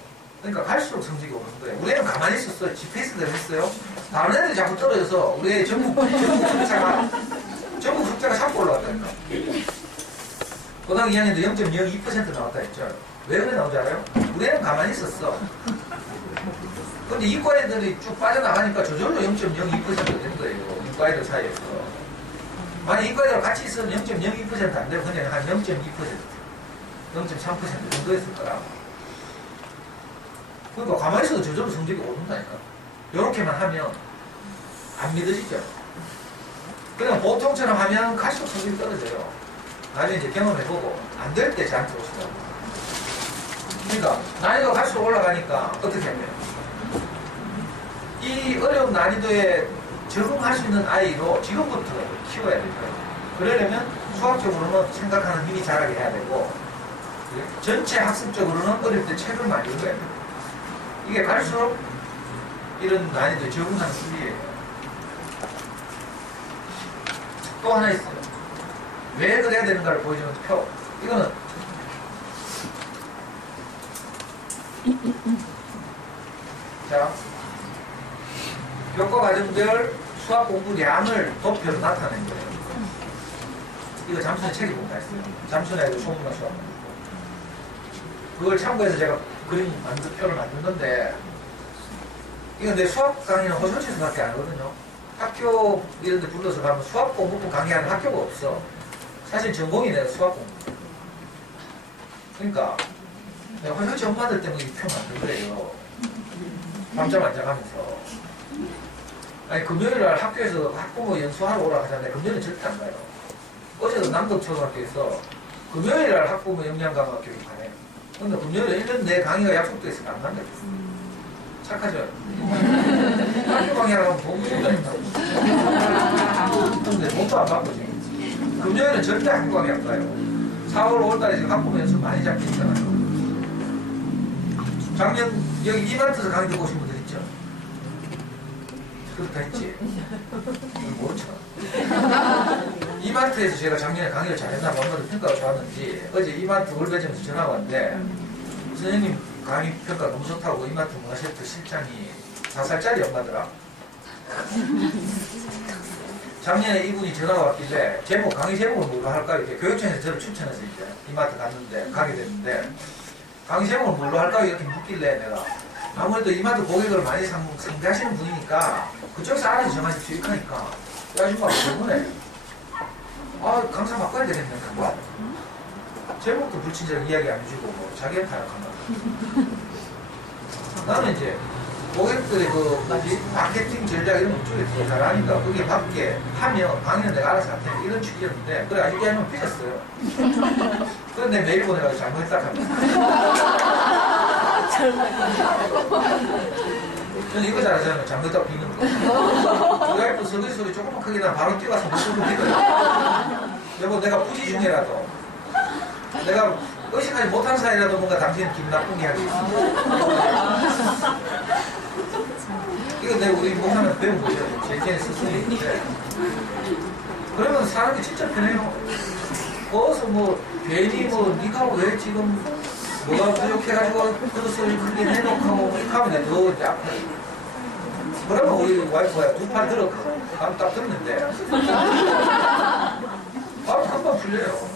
그러니까 갈수록 성적이 오는 거예요. 우리 애는 가만히 있었어요. 지페이스대로 했어요. 다른 애들이 자꾸 떨어져서 우리 애 전국 숫자가 자꾸 올라왔다니까. 고등학교 2학년도 0.02% 나왔다 했죠. 왜 그래 나오지 않아요? 우리 애는 가만히 있었어. 근데 이과 애들이 쭉 빠져나가니까 저절로 0.02%가 된 거예요. 이과 애들 사이에서. 만약 이과 애들 같이 있으면 0.02% 안 되고 그냥 한 0.2%, 0.3% 정도였을 거라. 그러니까 가만히 있어도 저절로 성적이 오른다니까. 이렇게만 하면 안 믿으시죠? 그냥 보통처럼 하면 갈수록 성적이 떨어져요. 나중에 이제 경험해보고 안 될 때 저한테 오시더라고요. 그러니까 난이도가 갈수록 올라가니까 어떻게 하면 이 어려운 난이도에 적응할 수 있는 아이로 지금부터 키워야 돼요. 그러려면 수학적으로는 생각하는 힘이 자라게 해야 되고 전체 학습적으로는 어릴 때 책을 많이 읽어야 돼요. 이게 갈수록 이런 난이도에 적응하는 수비예요. 또 하나 있어요. 왜 그래야 되는가를 보여주는 표. 이거는 자, 교과 과정별 수학 공부량을 도표로 나타낸 거예요. 이거 잠수의 책이 뭔가 했어요. 잠수의 아이들 소문난 수학 공부. 그걸 참고해서 제가 그림 표를 만든 건데, 이거 내 수학 강의는 허설치에서밖에 안 하거든요. 학교 이런 데 불러서 가면 수학 공부법 강의하는 학교가 없어. 사실 전공이 내가 수학 공부. 그러니까 내가 허설치 엄마들 때문에 이 표 만든 거예요. 밤잠 안 자가면서. 아니 금요일날 학교에서 학부모 연수하러 오라 하잖아요. 금요일은 절대 안 가요. 어제도 남덕초등학교에서 금요일날 학부모 영양강화 교육 가네. 근데 금요일에 1년 내 강의가 약속돼 있으면 안 간다. 착하죠? 학교 강의하러 가면 돈 준다니까. 근데 돈도 안 받고 지금. 금요일은 절대 학교 강의 안 가요. 4월, 5월달에 지금 학부모 연수 많이 잡히잖아요. 작년 여기 이마트에서 강의 듣고 오신 분들 있죠? 그렇다 했지? 모르죠. 이마트에서 제가 작년에 강의를 잘했나 얼마나 평가가 좋았는지 어제 이마트 월배점에서 전화가 왔는데 선생님 강의 평가 너무 좋다고 이마트 문화센터 실장이 4살짜리 엄마더라. 작년에 이분이 전화가 왔길래 제목, 강의 제목을 뭘로 할까 이렇게 교육청에서 저를 추천해서 이제 이마트 갔는데 가게 됐는데 강의 제목을 뭘로 할까 이렇게 묻길래 내가 아무래도 이마트 고객을 많이 상대하시는 분이니까 그쪽에서 알아서 정하십시오 이렇게 하니까 이 아줌마가 때문에 아 강사 바꿔야 되겠네. 뭐 제목도 불친절한 이야기 안 해주고 뭐 자기한테 타락한다. 나는 이제 고객들의 그 뭐지 마케팅 전략 이런 것 쪽에 더 잘하니까 그게 밖에 하면 강의는 내가 알아서 할 테니까 이런 취지였는데 그래 아직 하면 삐졌어요. 그런데 메일 보내가지고 잘못했다 합니다. 저는 이거 잘하잖아요. 잘못했다고 비는 거. 우리 와이프 설거지 소리 조금만 크게 나면 바로 뛰어가서 무슨 비거든요. 여보 내가 부지 중이라도 내가 의식하지 못한 사이라도 뭔가 당신은 기분 나쁘게 하기 있습니다. 이거 내가 우리 목사는 배운 거죠. 제 개인 스스로인데. 그러면 사람이 진짜 편해요. 거기서 뭐 괜히 뭐 니가 왜 지금 뭐가 부족해가지고 그 소리 크게 내놓고 뭐 이렇게 하면 더 이제 아파요. 그러면 우리 와이프가 두 팔 들었거든. 딱 들었는데 바로 한번 풀려요.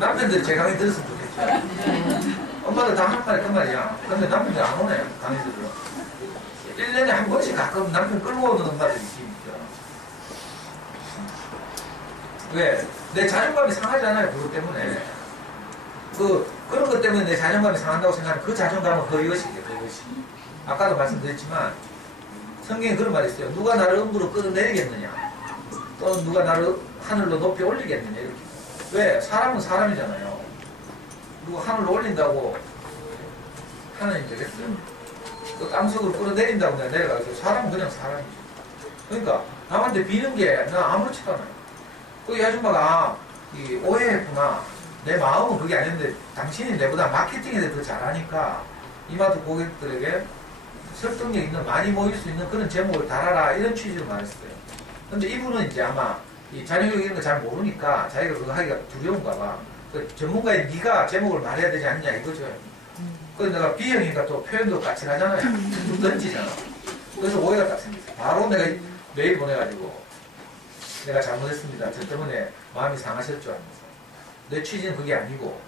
남편들 제 강의 들었으면 좋겠죠. 엄마들 다 한 말이 그 말이야. 근데 남편들 안 오네, 강의 들으러. 1년에 한 번씩 가끔 남편 끌고 오는 엄마들이 있습니다. 왜? 내 자존감이 상하잖아요, 그것 때문에. 그런 것 때문에 내 자존감이 상한다고 생각하면 그 자존감은 허위의식이에요, 허위의식. 아까도 말씀드렸지만, 성경에 그런 말이 있어요. 누가 나를 음부로 끌어내리겠느냐? 또는 누가 나를 하늘로 높이 올리겠느냐? 이렇게. 왜? 사람은 사람이잖아요. 누가 하늘로 올린다고 하나님 되겠어요? 그 땅속으로 끌어내린다고 내가 내려가서 사람은 그냥 사람이죠. 그러니까 남한테 비는 게 나 아무렇지도 않아요. 그 이 아줌마가 오해했구나. 내 마음은 그게 아닌데 당신이 내보다 마케팅에 대해 더 잘하니까 이마트 고객들에게 설득력 있는 많이 모일 수 있는 그런 제목을 달아라 이런 취지로 말했어요. 근데 이분은 이제 아마 이 자녀교육 이런 거 잘 모르니까 자기가 그거 하기가 두려운가 봐. 그 전문가인 네가 제목을 말해야 되지 않냐 이거죠. 그래서 내가 B형이니까 또 표현도 까칠하잖아요. 좀 던지잖아. 그래서 오해가 딱 생겼어요. 바로 내가 메일 보내가지고 내가 잘못했습니다. 저 때문에 마음이 상하셨죠 하면서 내 취지는 그게 아니고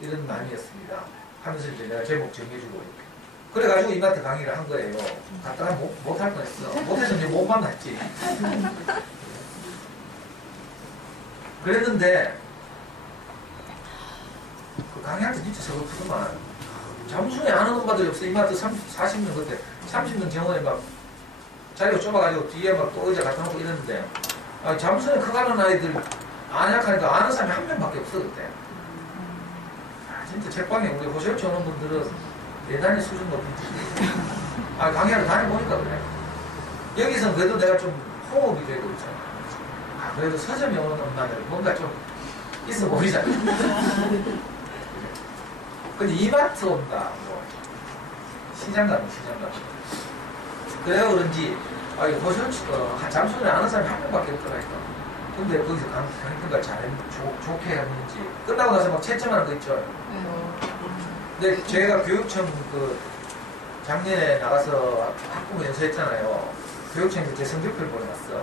이런 마음이었습니다 하면서 이제 내가 제목 정해주고 이렇게. 그래가지고 이마트 강의를 한 거예요. 갔다가 못할 뻔했어. 못해서 이제 못 만났지. 그랬는데 그 강의할 때 진짜 서글프더만 잠수에 아는 엄마들이 없어. 이마트 40년 그때 30년 정원에 막 자리가 좁아가지고 뒤에 막 또 의자 갖다 놓고 이랬는데 잠수에 커가는 아이들 안약하니까 아는 사람이 한 명밖에 없어 그때. 진짜 책방에 우리 호시오치 오는 분들은 대단히 수준 높은 분들이 강의하러 다녀보니까 그래. 여기서는 그래도 내가 좀 호흡이 되고 있잖아. 그래도 서점에 오는 엄마들 뭔가 좀 있어 보이잖아. 근데 이마트 온다. 뭐. 시장 가면 시장 가면. 그래야 그런지, 아, 이거 잠수를 아는 사람이 한 명밖에 없더라니까. 근데 거기서 강의평가 좋게 했는지. 끝나고 나서 막 채점하는 거 있죠. 근데 제가 교육청 작년에 나가서 학부모 연수했잖아요. 교육청에서 제 성적표를 보내놨어.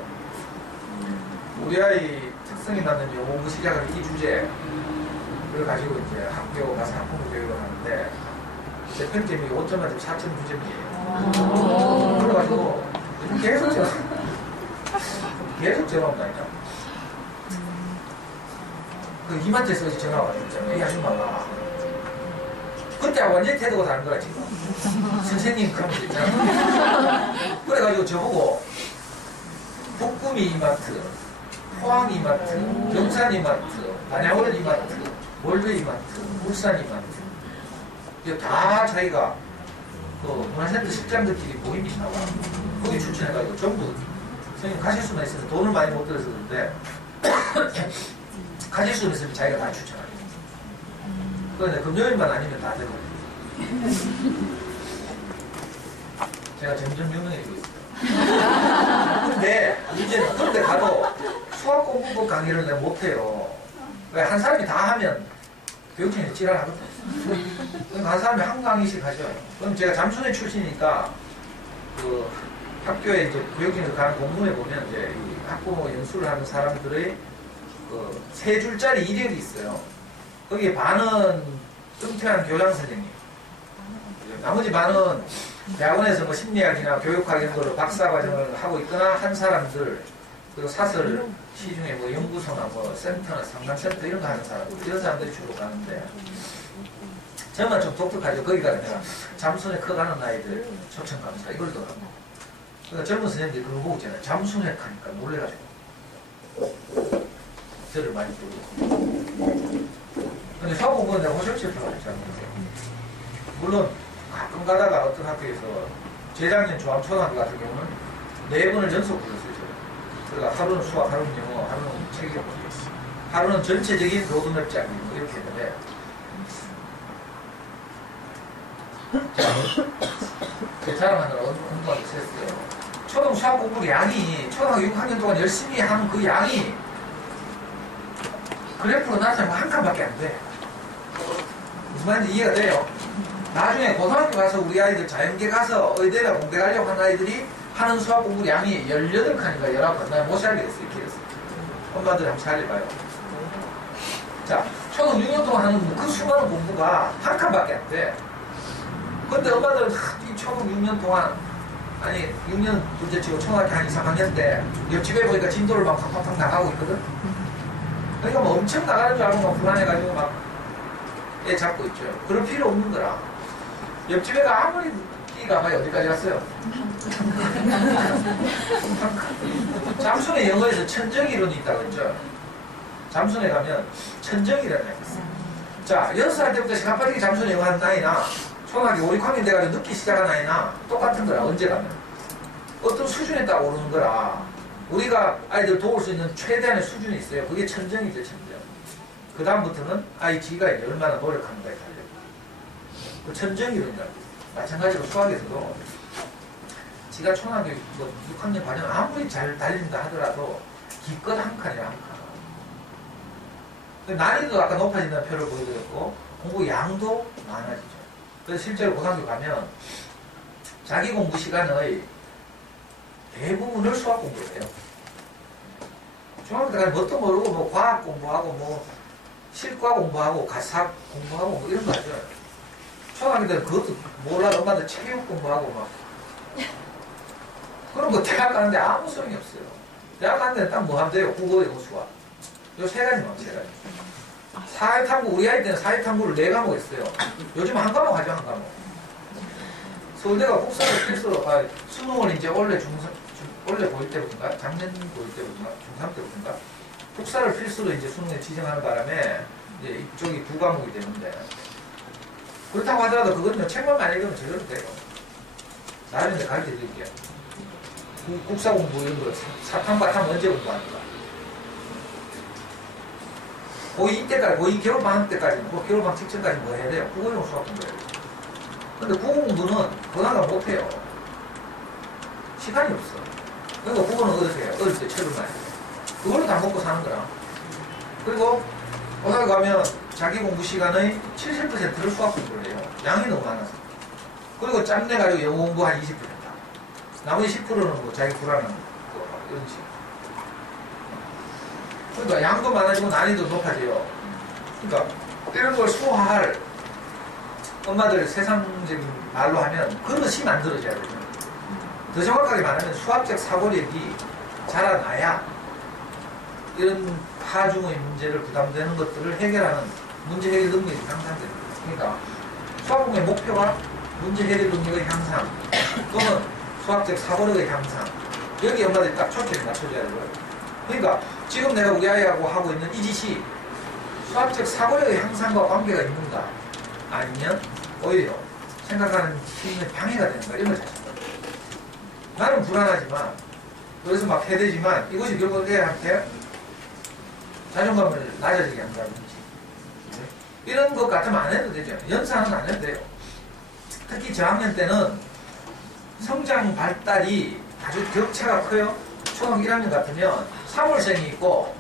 우리 아이 특성이 맞는 영어 공부 시작을 이 주제를 가지고 이제 학교 가서 학부모 교육을 하는데 제 평점이 5점 만점 4.9점이에요. 그래가지고 계속 전화온다니까. 그 이마트에서 전화가 왔잖아요. 이 아줌마가. 그때 완전히 태도가 다른 거야, 지금. 선생님, 그런 거 있잖아. 그래가지고 저보고, 북구미 이마트, 포항 이마트, 경산 이마트, 안양원 이마트, 월드 이마트, 울산 이마트. 이제 다 자기가 그 문화센터 실장들끼리 모임이 있나 봐. 거기 추천해가지고 전부 선생님 가실 수만 있어서 돈을 많이 못 들어서 그런데 가질 수는 있으면 자기가 다 추천하고. 그런데 금요일만 아니면 다 되거든요. 제가 점점 유명해지고 있어요. 근데 이제는 그런데 가도 수학 공부법 강의를 내가 못해요. 왜 한 사람이 다 하면 교육청에서 지랄하거든. 한 사람이 한 강의씩 하죠. 그럼 제가 잠수대 출신이니까 그 학교에 이제 교육청에서 가는 공문에 보면 이제 이 학부모 연수를 하는 사람들의 그 3줄짜리 이력이 있어요. 거기에 반은 은퇴한 교장 선생님, 나머지 반은 대학원에서 뭐 심리학이나 교육학 이런 걸로 박사 과정을 하고 있거나 한 사람들, 그리고 사설 시중에 뭐 연구소나 뭐 센터나 상담센터 이런 거 하는 사람들, 이런 사람들이 주로 가는데 저만 좀 독특하죠. 거기 가면 내가 잠수에 커가는 아이들 초청 감사 이걸 더 하고. 그러니까 젊은 선생님들이 그거 보고 있잖아요. 잠수에 하니까 놀래가지고 저를 많이 부르고. 근데 수학 공부는 내가 호실치를 들어가지 않는데 물론 가끔 가다가 어떤 학교에서 재작년 조암초등학교 같은 경우는 4번을 연속 불렀어요. 그러니까 하루는 수학, 하루는 영어, 하루는 책 읽기, 하루는 전체적인 로드맵 짜기 뭐 이렇게 했는데 제 자랑하느라 공부하기 싫었어요. 초등 수학 공부 양이 초등학교 6학년 동안 열심히 하는 그 양이 그래프로 나타나면 한 칸밖에 안 돼. 무슨 말인지 이해가 돼요? 나중에 고등학교 가서 우리 아이들 자연계 가서 의대나 공대 가려고 하는 아이들이 하는 수학 공부 양이 18칸인가 19칸. 나 못 살리겠어. 이렇게 했어. 엄마들 한번 살려봐요. 자, 초등 6년 동안 하는 그 수많은 공부가 한 칸밖에 안 돼. 근데 엄마들은 이 초등 6년 동안, 아니 6년 둘째 치고 초등학교 한 2, 3학년 때 옆집에 보니까 진도를 막 팍팍팍 나가고 있거든. 그러니까 뭐 엄청 나가는 줄 알고 막 불안해가지고 막 애 잡고 있죠. 그럴 필요 없는 거라. 옆집 애가 아무리 끼가 봐요. 어디까지 갔어요? 잠수의 영어에서 천정이론이 있다고 했죠. 잠수에 가면 천정이라는 게 있어요. 자, 6살 때부터 시간빠르게 잠수의 영어 하는 아이나 초등학교 5, 6학년 돼가지고 늦기 시작한 아이나 똑같은 거라. 언제 가면 어떤 수준에 딱 오르는 거라. 우리가 아이들 도울 수 있는 최대한의 수준이 있어요. 그게 천정이죠, 천정. 그 다음부터는 아이 지가 이제 얼마나 노력하는가에 달려요. 그 천정이론이라고. 마찬가지로 수학에서도 지가 초등학교 6학년 과정 아무리 잘 달린다 하더라도 기껏 한 칸이야, 한 칸. 난이도 아까 높아진다는 표를 보여드렸고 공부 양도 많아지죠. 그래서 실제로 고등학교 가면 자기 공부 시간의 대부분을 수학 공부를 해요. 중학교 때 가면 뭣도 모르고 뭐 과학 공부하고 뭐 실과 공부하고 가사 공부하고 뭐 이런 거 하죠. 초등학교 때는 그것도 몰라. 엄마들 체육 공부하고 막 그런 거 대학 가는데 아무 소용이 없어요. 대학 가는데 딱 뭐 하면 돼요? 국어, 영어, 수학. 요 3가지만, 3가지. 사회탐구, 우리 아이 때는 사회탐구를 4과목 했어요. 요즘 한 과목 하죠, 한 과목. 서울대가 국사를 필수로, 수능을 이제 원래 원래 고1 때부터인가? 작년 고1 때부터인가? 중3 때부터인가? 국사를 필수로 이제 수능에 지정하는 바람에 이제 이쪽이 2과목이 되는데 그렇다고 하더라도 그거는 책만 많이 읽으면 제대로 돼요. 나중에 이제 가르쳐 드릴게요. 국사 공부 이런 거 사탐, 바탐 언제 공부하는 거야? 고2 때까지, 고2 겨울방학 때까지, 겨울방학 직전까지 뭐 해야 돼요? 국어용 수학 공부해야 돼요. 근데 국어 공부는 고등학교 못해요. 시간이 없어. 그러니까 국어는 어떻게 해요? 어릴 때 책을 많이 해요. 그걸로 다 먹고 사는 거라. 그리고 고등학교 가면 자기 공부 시간의 70%를 수학 공부를 해요. 양이 너무 많아서. 그리고 짬내가지고 영어 공부 한 20% 한다. 나머지 10%는 뭐 자기 불안한 거, 이런 식으로. 그러니까 양도 많아지고 난이도 높아져요. 그러니까 이런 걸 소화할 엄마들 세상적인 말로 하면 그릇이 만들어져야 되죠. 더 정확하게 말하면 수학적 사고력이 자라나야 이런 하중의 문제를 부담되는 것들을 해결하는 문제 해결 능력이 향상됩니다. 그러니까 수학 공부의 목표가 문제 해결 능력의 향상 또는 수학적 사고력의 향상, 여기 엄마들이 딱 초점을 맞춰줘야 되고요. 그러니까 지금 내가 우리 아이하고 하고 있는 이 짓이 수학적 사고력의 향상과 관계가 있는가, 아니면 오히려 생각하는 힘의 방해가 되는가, 이런 걸 찾습니다. 나는 불안하지만, 그래서 막 해대지만 이것이 결국 애한테 자존감을 낮아지게 한다든지 이런 것 같으면 안 해도 되죠. 연산은 안 해도 돼요. 특히 저학년 때는 성장 발달이 아주 격차가 커요. 초등학교 1학년 같으면 3월생이 있고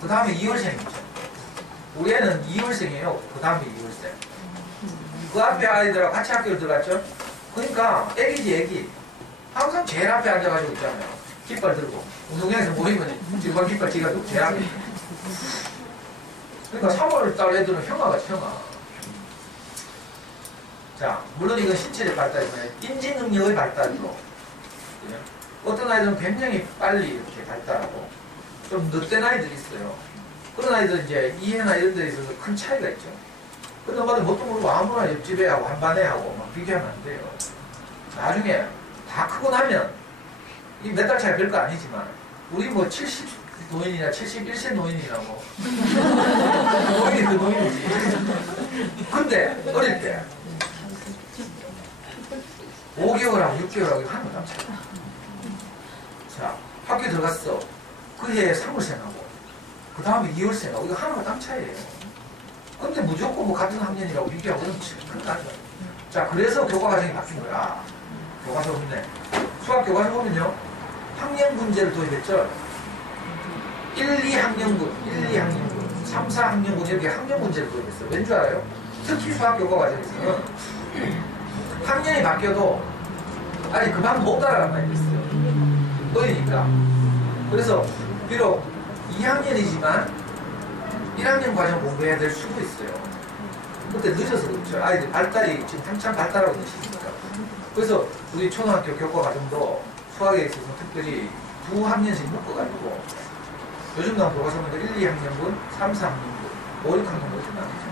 그 다음에 2월생이 있죠. 우리 애는 2월생이에요. 그 다음에 2월생. 그 앞에 아이들하고 같이 학교를 들어갔죠. 그러니까 애기지 애기. 항상 제일 앞에 앉아가지고 있잖아요. 깃발 들고. 운동장에서 모이면 지금 깃발 지가 제일 앞에. 그러니까 3월달 애들은 형아같이 형아. 자, 물론 이건 신체적 발달이지만 인지 능력의 발달도. 어떤 아이들은 굉장히 빨리 이렇게 발달하고 좀 늦된 아이들이 있어요. 그런 아이들은 이제 이해나 이런 데 있어서 큰 차이가 있죠. 근데 엄마들 뭣도 모르고 아무나 옆집에 하고 한반에 하고 막 비교하면 안 돼요. 나중에 다 크고 나면 이 몇 달 차이 별거 아니지만 우리 뭐 70 노인이나 71세 노인이나 뭐 노인이 그 노인이지. 근데 어릴 때 5개월하고 6개월하고 하는 거 차이. 자, 학교 들어갔어. 그 해에 3월생하고 그 다음에 2월생하고 이거 하나가 땀 차이예요. 근데 무조건 뭐 같은 학년이라고 비교하고 그런 거 아니야. 자, 그래서 교과과정이 바뀐 거야. 교과서 없네. 수학 교과서 보면요, 학년 문제를 도입했죠. 1, 2학년군, 3, 4학년군 이렇게 학년 문제를 도입했어요. 왠 줄 알아요? 특히 수학 교과과정에서는 학년이 바뀌어도 아직 그만 못 따라간 말이 있어요. 어리니까. 그래서 비록 2학년이지만 1학년 과정 공부해야 될 수도 있어요. 근데 늦어서 그렇죠. 아이들 발달이 지금 한참 발달하고 있는 시기니까. 그래서 우리 초등학교 교과 과정도 수학에 있어서 특별히 2학년씩 묶어가지고 요즘 나온 교과서 보니까 1, 2학년분, 3, 4학년분, 5, 6학년분 이렇게 나뉘죠.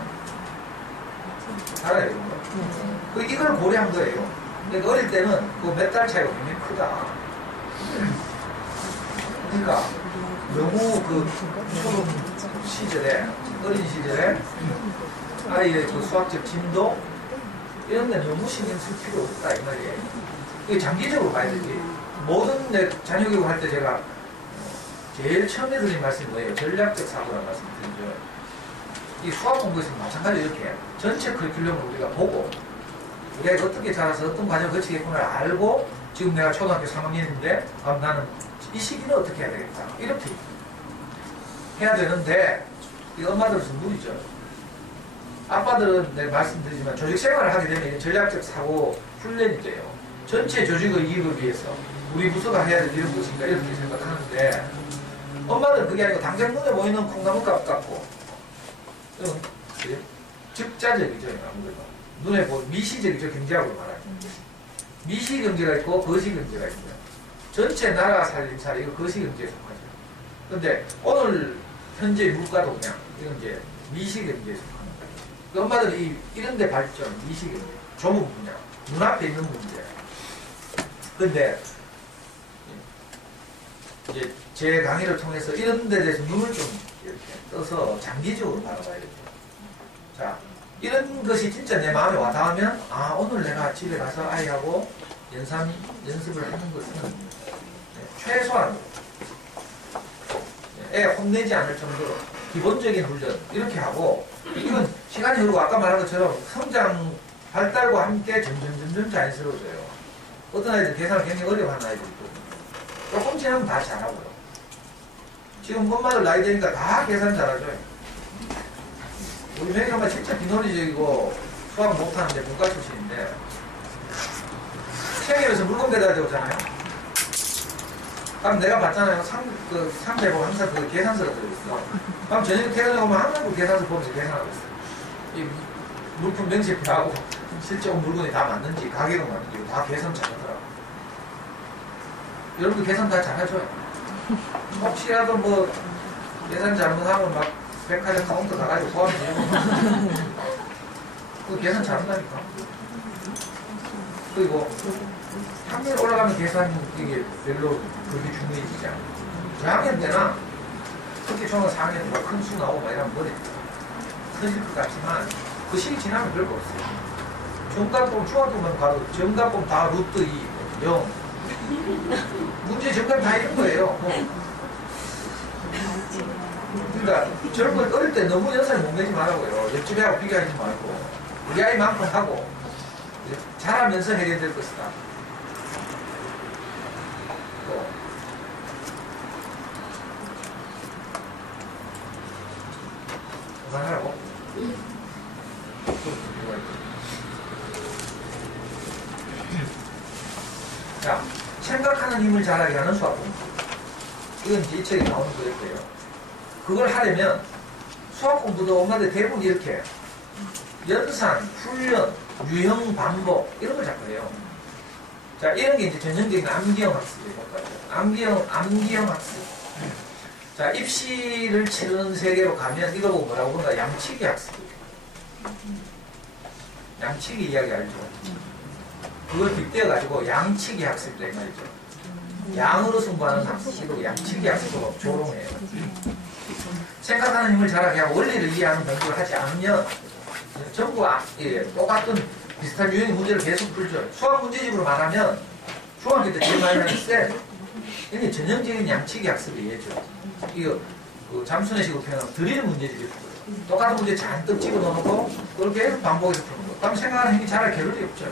알아요, 이런 거? 이걸 고려한 거예요. 그러니까 어릴 때는 그 몇 달 차이가 굉장히 크다. 그러니까 너무 그 초등 시절에, 어린 시절에 아이의 그 수학적 진도 이런 데는 너무 신경 쓸 필요 없다 이 말이에요. 이게 장기적으로 봐야 되지. 모든 내 자녀 교육 할 때 제가 제일 처음에 드린 말씀이 뭐예요? 전략적 사고라는 말씀 드리죠. 이 수학 공부에서 마찬가지로 이렇게 전체 커리큘럼을 우리가 보고 우리가 어떻게 자라서 어떤 과정을 거치겠구나를 알고 지금 내가 초등학교 3학년인데 나는 이 시기는 어떻게 해야 되겠다. 이렇게 해야 되는데 이 엄마들은 무리죠. 아빠들은 내가 말씀드리지만 조직 생활을 하게 되면 전략적 사고 훈련이 돼요. 전체 조직의 이익을 위해서 우리 부서가 해야 될 이런 것인가 이렇게 생각하는데 엄마들은 그게 아니고 당장 눈에 보이는 콩나물값 같고 즉자적이죠. 아무래도 눈에 보이는 미시적이죠. 경제학으로 말하면 미시경제가 있고 거시경제가 있어요. 전체 나라 살림살이 이거 거시경제에 속하죠. 근데 오늘 현재 물가도 그냥 이건 이제 미시경제에 속하는 거예요. 그 엄마들이 이런 데 발전, 미시경제, 조문 분야, 눈앞에 있는 문제. 근데 이제 제 강의를 통해서 이런 데 대해서 눈을 좀 이렇게 떠서 장기적으로 바라봐야겠죠. 자, 이런 것이 진짜 내 마음에 와닿으면 아, 오늘 내가 집에 가서 아이하고 연습을 하는 것은 최소한 애 혼내지 않을 정도로 기본적인 훈련 이렇게 하고 이건 시간이 흐르고 아까 말한 것처럼 성장 발달과 함께 점점 자연스러워져요. 어떤 아이들 계산을 굉장히 어려워하는 아이들이 있고 조금 지나면 다 잘하고요. 지금 엄마들 나이 되니까 다 계산 잘하죠. 우리 매기 엄마 진짜 비논리적이고 수학 못하는데 문과 출신인데 생일에서 물건 배달하자 오잖아요. 그럼 내가 봤잖아요. 상대 보고 항상 그 계산서가 들어있어. 그럼 저녁에 퇴근해 오면 항상 그 계산서 보면서 계산하고 있어요. 이 물품 명세표하고 실제 온 물건이 다 맞는지 가격은 맞는지 다 계산 잘하더라고. 여러분도 계산 다 잘해줘요. 혹시라도 뭐 계산 잘못하면 막 백화점 카운터 가가지고 포함되고 그 계산 잘한다니까. 그리고 학년 올라가면 계산 이게 별로 그렇게 중요해지지 않아요. 저학년 때나 특히 중학교 4학년 뭐 큰 수 나오고 막 이러면 머리 커질 것 같지만 그 시기 지나면 별거 없어요. 정답 중학교만 가도 정답 보면 다 루트 2, 0 문제 정답 다 이런 거예요. 그러니까 젊은 어릴 때 너무 연산을 못 내지 말라고요. 옆집 애하고 비교하지 말고 우리 아이만큼 하고 잘하면서 해야 될 것이다. 또 그만하라고? 자, 생각하는 힘을 자라게 하는 수학 공부. 이건 이제 이 책에 나오는 거였고요. 그걸 하려면 수학 공부도 엄마들 대부분 이렇게 연산, 훈련, 유형, 반복 이런 걸 자꾸 해요. 자, 이런 게 이제 전형적인 암기형 학습의 효과죠. 암기형 학습. 자, 입시를 치르는 세계로 가면 이거 보고 뭐라고 그런가? 양치기 학습이에요. 양치기 이야기 알죠? 그걸 빗대어가지고 양치기 학습이다 이 말이죠. 양으로 승부하는 학습으로 양치기 학습으로 조롱해요. 생각하는 힘을 자라게 하고 원리를 이해하는 공부를 하지 않으면 전부 똑같은 비슷한 유형의 문제를 계속 풀죠. 수학 문제집으로 말하면 중학교 때 제일 많이 하는 쌤 이게 전형적인 양치기 학습이겠죠. 이거 그 잠수내식으로 표현하면 드릴 문제집이 있고요. 똑같은 문제 잔뜩 집어넣어놓고 그렇게 계속 반복해서 푸는 거. 그럼 생각하는 힘이 자랄 겨를이 없죠.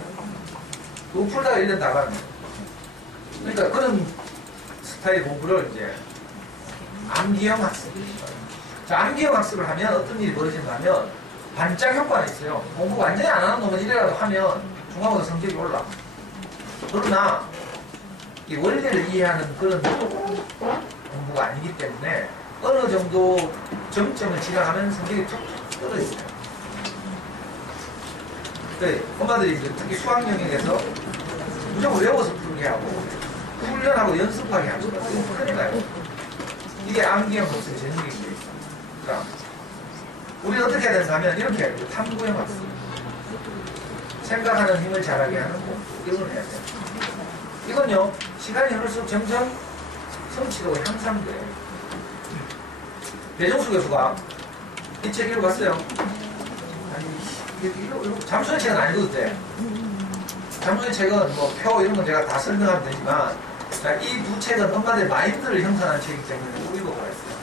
그거 풀다가 1년 나가는 거예요. 그러니까 그런 스타일의 공부를 이제 암기형 학습. 자, 암기형 학습을 하면 어떤 일이 벌어진가 하면 반짝 효과가 있어요. 공부 완전히 안 하는 놈은 이래라도 하면 중간고사 성적이 올라. 그러나 이 원리를 이해하는 그런 공부가 아니기 때문에 어느 정도 정점을 지나가면 성적이 툭툭 떨어져요. 네, 엄마들이 이제 특히 수학 영역에서 무조건 외워서 풀게 하고 훈련하고 연습하게 하고 이거 큰일 나요. 이게 암기형 학습의 전형적인 게 있어요. 그러니까 우리는 어떻게 해야 되는가 하면 이렇게 해야 돼요. 탐구형 학습. 생각하는 힘을 자라게 하는 공부. 이걸 해야 돼요. 이건요, 시간이 흐를수록 점점 성취도가 향상돼요. 배종수 교수가 이 책 읽어봤어요? 아니, 잠수의 책은 안 읽어도 돼. 잠수의 책은 뭐 표 이런 건 제가 다 설명하면 되지만 이 두 책은 엄마들 마인드를 형성하는 책이기 때문에 꼭 읽어보라 했어요.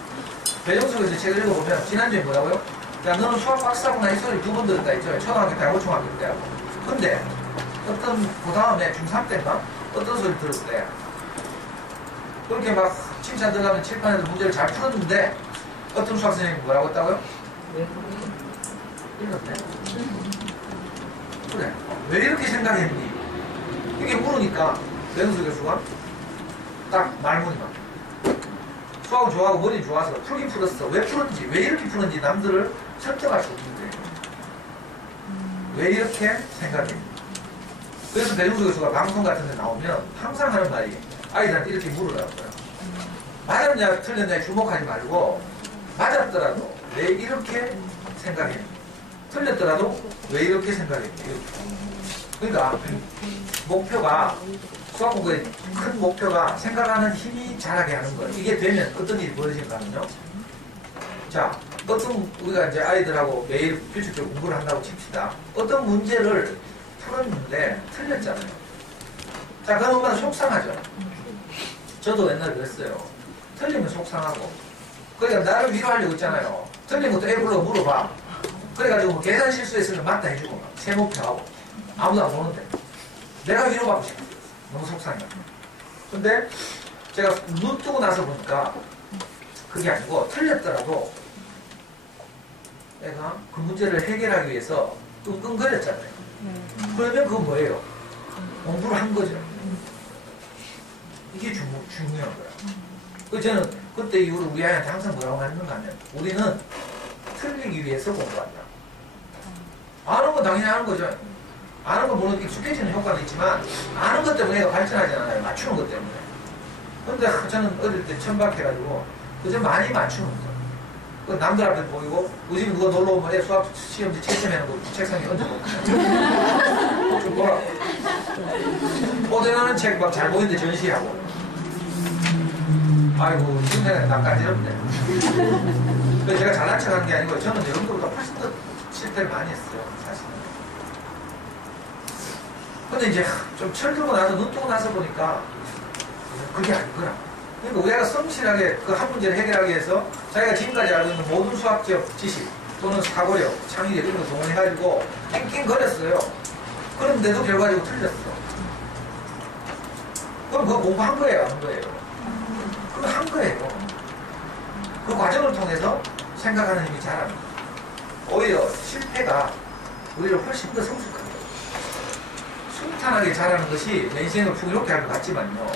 배종수 교수 책을 읽어보면 지난주에 뭐라고요? 야, 너는 수학 박사구나 이 소리 2번 들었다 했죠. 초등학교 때하고 중학교 때하고. 근데 어떤 그 다음에 중3 때인가 어떤 소리 들었대. 그렇게 막 칭찬 들어가면 칠판에서 문제를 잘 풀었는데 어떤 수학 선생님이 뭐라고 했다고요? 읽었네. 그래. 왜 이렇게 생각했니? 이게 물으니까 배종수 교수가 딱 말문이 막 수학을 좋아하고 머리 좋아서 풀긴 풀었어. 왜 풀었는지, 왜 이렇게 풀었는지 남들을 설득할 수 없는 거예요. 왜 이렇게 생각했니? 그래서 배종수 교수가 방송 같은 데 나오면 항상 하는 말이 아이들한테 이렇게 물으라고요. 맞았냐 틀렸냐에 주목하지 말고 맞았더라도 왜 이렇게 생각했니? 틀렸더라도 왜 이렇게 생각했니? 그러니까 목표가 수학 공부의 큰 목표가 생각하는 힘이 자라게 하는 거예요. 이게 되면 어떤 일이 벌어질까 하면요. 자, 어떤 우리가 이제 아이들하고 매일 규칙적으로 공부를 한다고 칩시다. 어떤 문제를 풀었는데 틀렸잖아요. 자, 그럼 엄마는 속상하죠. 저도 옛날에 그랬어요. 틀리면 속상하고 그러니까 나를 위로하려고 있잖아요. 틀린 것도 애 불러 물어봐. 그래가지고 뭐 계산 실수했으면 맞다 해주고 막 세목표하고 아무도 안 보는데 내가 위로받고 싶어. 너무 속상해. 근데 제가 눈 뜨고 나서 보니까 그게 아니고 틀렸더라도 애가 그 문제를 해결하기 위해서 끙끙거렸잖아요. 그러면 그건 뭐예요? 공부를 한 거죠. 이게 중요한 거야. 그래서 저는 그때 이후로 우리 아이한테 항상 뭐라고 말했는가 하면 우리는 틀리기 위해서 공부한다. 아는 건 당연히 아는 거죠. 아는 건 물론 익숙해지는 효과는 있지만 아는 것 때문에 애가 발전하지 않아요. 맞추는 것 때문에. 근데 저는 어릴 때 천박해가지고 그저 많이 맞추는 거죠. 그 남들 앞에 보이고 우리 집에 누가 놀러 오면 애 수학 시험지 채점해놓고 책상에 얹어놓고 좀 보라고. 오대나는 책 막 잘 보이는데 전시하고. 아이고 심장이 낯가지럽네. 그래서 제가 잘난 척하는 게 아니고 저는 여러분들보다 훨씬 더 실패를 많이 했어요. 사실은. 근데 이제 좀 철들고 나서 눈 뜨고 나서 보니까 그게 아니구나. 그러니까 우리가 성실하게 그 한 문제를 해결하기 위해서 자기가 지금까지 알고 있는 모든 수학적 지식 또는 사고력, 창의력 이런 걸 동원해가지고 낑낑거렸어요. 그런데도 결과적으로 틀렸어. 그럼 그거 공부한 거예요? 안 한 거예요? 그거 한 거예요. 그 과정을 통해서 생각하는 힘이 자랍니다. 오히려 실패가 오히려 훨씬 더 성숙합니다. 순탄하게 자라는 것이 내 인생을 풍요롭게 할 것 같지만요.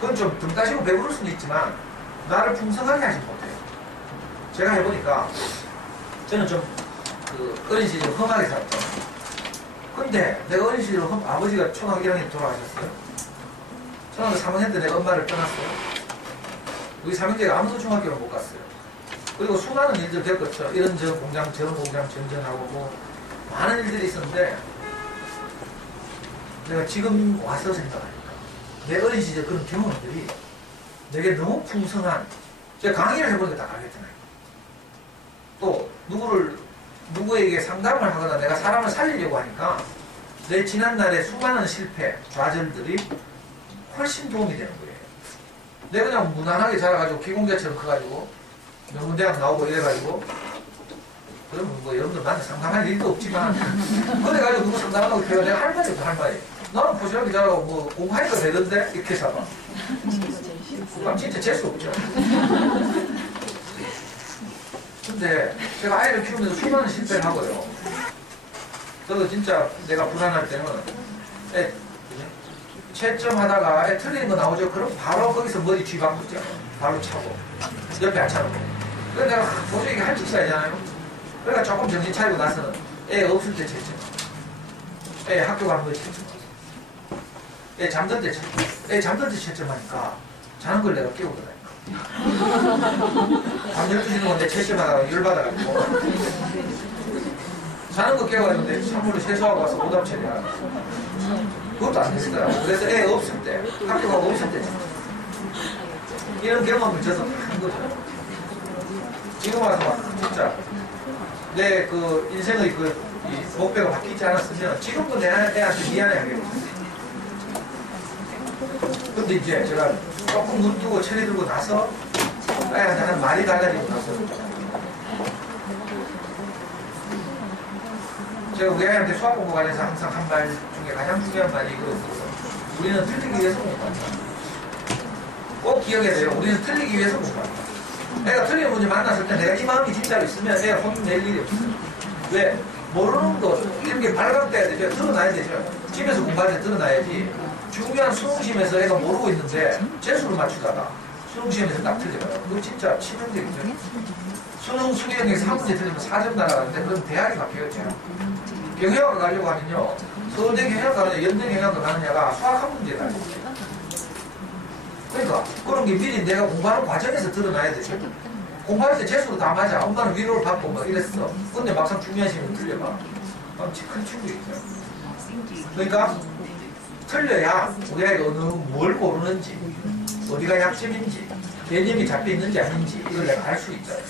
그건 좀 등 따시고 배부를 수는 있지만 나를 풍성하게 하지 못해요. 제가 해보니까 저는 좀 어린 시절 험하게 살았잖아요. 근데 내가 어린 시절 아버지가 초등학교 1학년 돌아가셨어요. 초등학교 3학년 때 내가 엄마를 떠났어요. 우리 삼형제가 아무도 중학교를 못 갔어요. 그리고 수많은 일들 겪었죠. 이런 저 공장 저런 공장 전전하고 뭐 많은 일들이 있었는데 내가 지금 와서 생각하니까 내 어린 시절 그런 경험들이 내게 너무 풍성한, 제가 강의를 해보니까 다 알겠잖아요. 또 누구에게 상담을 하거나 내가 사람을 살리려고 하니까 내 지난날의 수많은 실패, 좌절들이 훨씬 도움이 되는 거예요. 내가 그냥 무난하게 자라가지고 기공자처럼 커가지고 명문대학 나오고 이래가지고 그러면 뭐 여러분들 나한테 상담할 일도 없지만 그래가지고 누구 상담하고 배워 내가 할 말이 없어. 할 말이 나는 부실하게 자라고 뭐 공부하니까 되던데 이렇게 살아. 그럼 진짜 재수 없죠. 근데 제가 아이를 키우면서 수많은 실패를 하고요. 저도 진짜 내가 불안할 때는 채점하다가 애 틀리는 거 나오죠. 그럼 바로 거기서 머리 쥐바꾸죠. 바로 차고 옆에 앉혀놓고. 그래서 내가 도저히 이게 할 짓이잖아요. 그러니까 조금 정신 차리고 나서는 애 없을 때 채점, 애 학교 가는 거 채점, 애 잠들 때 채점, 애 잠들 때 채점하니까 자는 걸 내가 깨우더라니까. 밤 12시 넘었는데 채점하다가 열받아가지고 자는 거 깨워가지고 내 찬물로 세수하고 와서 오답 처리하고 그것도 안 되시더라고요. 그래서 애 없을 때, 학교 가고 없을 때 이런 경험을 저도 한 거죠. 지금 와서 막 진짜 내 그 인생의 이 목표가 바뀌지 않았으면 지금도 내 애한테 미안해 하겠거든요. 근데 이제 제가 조금 눈 뜨고 체리 들고 나서 애한테 한 말이 달라지고 나서 제가 우리 애한테 수학 공부 관련해서 항상 한 말 중에 가장 중요한 말이 이거였어요. 우리는 틀리기 위해서 공부한다. 꼭 기억해야 돼요. 우리는 틀리기 위해서 공부한다. 애가 틀린 문제 만났을 때 내가 이 마음이 진짜로 있으면 애가 혼낼 일이 없어요. 왜? 모르는 거 이런 게 발각돼야 되죠. 드러나야 되죠. 집에서 공부할 때 드러나야지. 중요한 수능시험에서 애가 모르고 있는데 재수를 맞추다가 수능시험에서 딱 틀려요. 그거 진짜 치명적이죠. 수능 수리형에서 한 문제 틀리면 4점 날아가는데 그럼 대학이 바뀌었죠. 경영학과 가려고 하면요. 서울대 경영학과 가느냐 연대 경영학과 가느냐가 수학 한 문제 가요. 그러니까 그런 게 미리 내가 공부하는 과정에서 드러나야 되죠. 공부할 때 재수로 다 맞아. 엄마는 위로를 받고 막 이랬어. 근데 막상 중요한 시험을 틀려봐. 큰 충격이죠. 그러니까 틀려야 우리 아이가 뭘 모르는지 어디가 약점인지 개념이 잡혀있는지 아닌지 이걸 내가 알 수 있잖아요.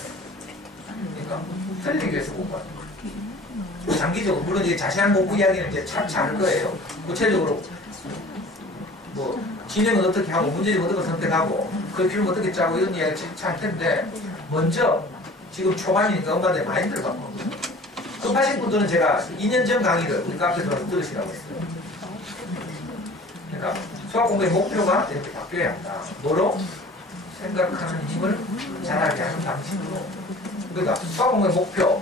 그러니까 틀리기 위해서 공부하는 거예요. 장기적으로 물론 이제 자세한 공부 이야기는 이제 차차 할 거예요. 구체적으로 뭐 진행은 어떻게 하고 문제집은 어떻게 선택하고 커리큘럼 어떻게 짜고 이런 이야기를 진짜 할 텐데 먼저 지금 초반이니까 엄마들 많이 들어가고 급하신 분들은 제가 2년 전 강의를 우리 카페에 들어가서 들으시라고 했어요. 그러니까 수학 공부의 목표가 이렇게 바뀌어야 한다. 뭐로? 생각하는 힘을 자라게 하는 방식으로. 그러니까 수학 공부의 목표